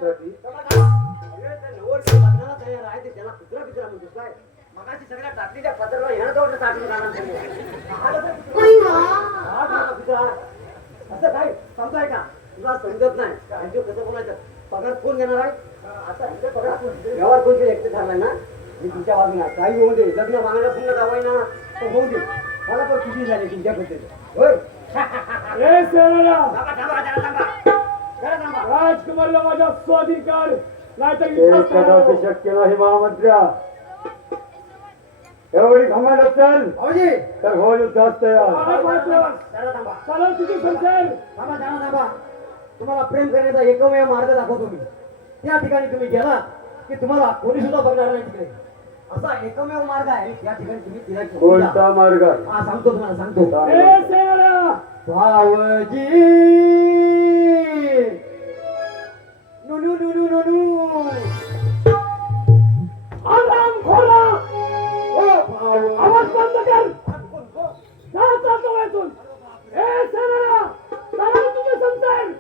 साठी अरे ते नवरदेव लग्नाला तयार आहे ते त्याला कुत्रा बित्रा म्हणतोस काय मगाशी सगळ्या टाकलीच्या पत्राला ह्यानं जवळ टाकून जाणार तुम्ही. हा झाला कुत्रा. असं काय समजाय का तुला समजत नाही त्यांच्या कसं बोलायचं पगार कोण घेणार आहे आता ह्यांचा पगार व्यवहार कोणतरी एकटे झालाय ना मी तुमच्या बाजूला काही होऊ दे लग्न मागणं पूर्ण जावाय ना तर होऊ दे मला पण खुशी झाली तुमच्याबद्दल होय ए सेनाला थांबा थांबा जरा थांबा जरा थांबा राजकुमारला माझा स्वाधिकार नाहीतर ते इतिहास कदापि सांगतो. शक्य नाही महामंत्र्या. एवढी घमंड असेल भाऊजी तर हो युद्धात तयार. काय बाजू? जरा थांबा चला तुझी संसार थांबा जरा थांबा तुम्हाला प्रेम करण्याचा एकमेव मार्ग दाखवतो मी त्या ठिकाणी तुम्ही गेला की तुम्हाला कोणी सुद्धा बघणार नाही तिकडे असा एकमेव मार्ग आहे त्या ठिकाणी तुम्ही तिला घेऊन जा. कोणता मार्ग आहे? हा सांगतो तुम्हाला सांगतो ए सेनाला भावजी नुनू नुनू नुनू आराम खोला ओ भाव आवाज बंद कर जा चालतो यातून ए सेनाला चला तुझे संसार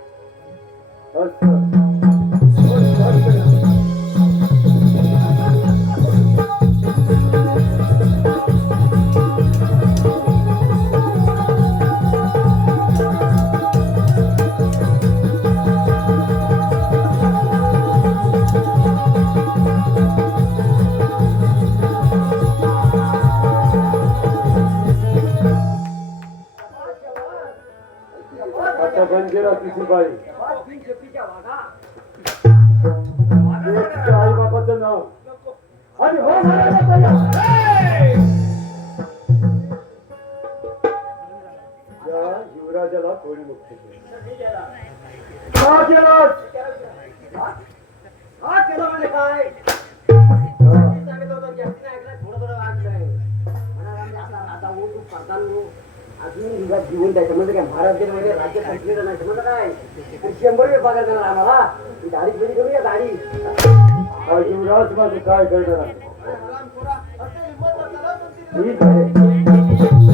असं. आता बंजीरा तुझी बाई आई बाबाचं नाव आणि हो महाराजा तयार. या युवराजाला कोणी मुक्त केलं? का केलं? हा केलं म्हणजे काय सांगितलं होतं की हत्तीने ऐकलं थोडं थोडं वाटलंय म्हणाला असा राजा हो तू प्रधान हो अजून तुझा जीवन त्याच्यामध्ये काय महाराज गेले म्हणजे राज्य संपलेलं नाही समजलं काय तर 100 विभागात देणार आम्हाला ती दाढी फेरी करूया दाढी हा युवराज माझं काय करणार आहे? ठीक आहे.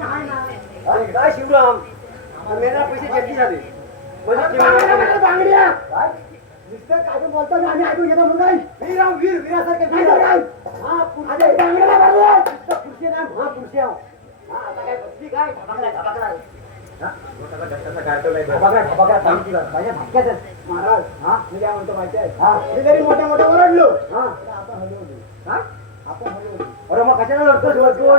काय शिवराम मेरा पैसे जप्ती झाले बांगड्या नुसतं काय बोलतात आम्ही ऐकून घेतो म्हणून काय वीरराव वीर वीरासारखे हा पुरुष बांगड्याला बांगड्या पुरुष नाही महापुरुष आहो हा आता काय बसली काय धबाकला धबाकला महाराज हा मी काय म्हणतो माहिती आहे हा मी जरी मोठ्या मोठ्या ओरडलो हा आपण हलवली काय आपण हलवली अरे मग कशाला लढतोस वरतोय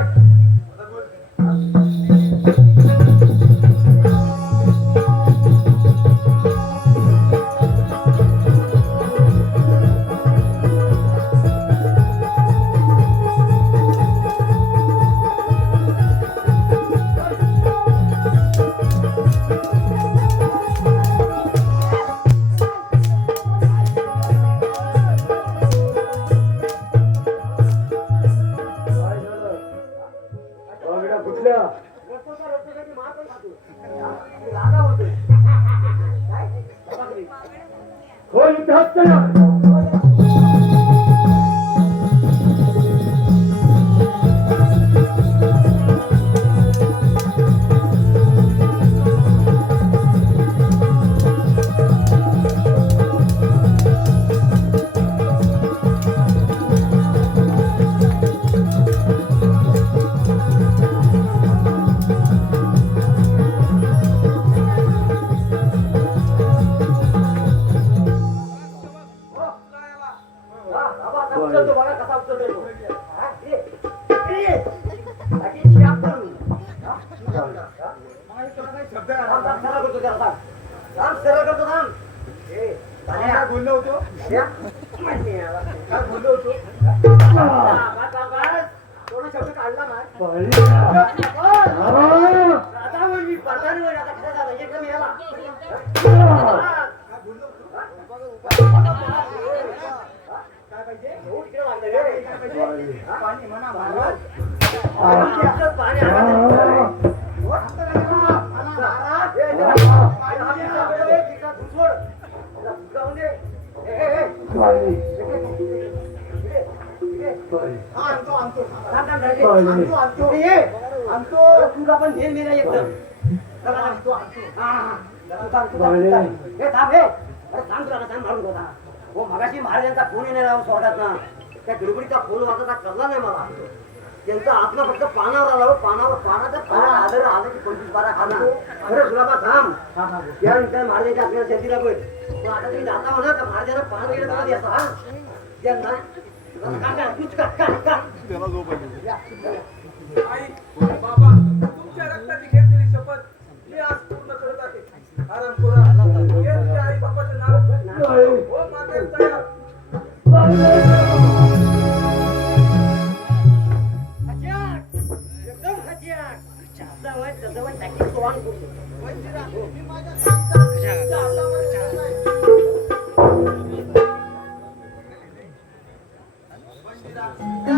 काय झालं? बांगड्या फुटल्या. हो युद्धात तयार. उचलतो बघा कसा उचलतो तो. हा, ये. ये. बाकी शाप करून. हा? थांब, थांब, सरळ करतो त्याला, थांब. थांब, सरळ करतो, थांब. ए, काय बोललो होतो? या. माहिती आहे मला. काय बोललो होतो? बस, बस, बस. थोडं शब्द काढला मार. आता मग मी प्रधानी वर आता कसं झालं? एकदम याला. हा. काय बोललो होतो? हा? काय पाहिजे? एवढं इकडे लागलं रे. काय पाहिजे? हा? पाणी म्हणा महाराज. पाणी आणा. महाराज. ए, महाराज. पाणी आणा. ए, खिसा घुसवड. याला फुटकावून दे. ए, ए, ए. हा, आणतो आणतो थांब, थांब, राजे. बाई. आणतो आणतो ये आणतो तुला पण नेल मेला एकदम चला, आणतो आणतो हा हा तू थांब, तू थांब, बाई. तू थांब. हे थांब हे अरे थांब तुला सांग मारून होता हो मगाशी महाराजांचा फोन येणार राहून सोडत ना त्या गडबडीचा फोन वाजता कळला नाही मला त्यांचा आत्मा फक्त पानावर आला हो, पानाचा पाण्यात आदर आलं की 25-12 खाना अरे गुलाबा थांब त्यानंतर महाराजांच्या आपल्याला शेतीला पण पण आता तुम्ही जाता म्हणा का महाराजांना पान वगैरे मला द्यायचा हा त्यांना तूच का आई बाबा तुमच्या रक्ताची घेतलेली शपथ मी आज पूर्ण करत आहे आराम करा हे तुझ्या आई बापाचं नाव हो माते तयार एकदम खचियाट चालता वय तसं वय टाकी सोवान करतो मी माझ्या हातामध्ये त्या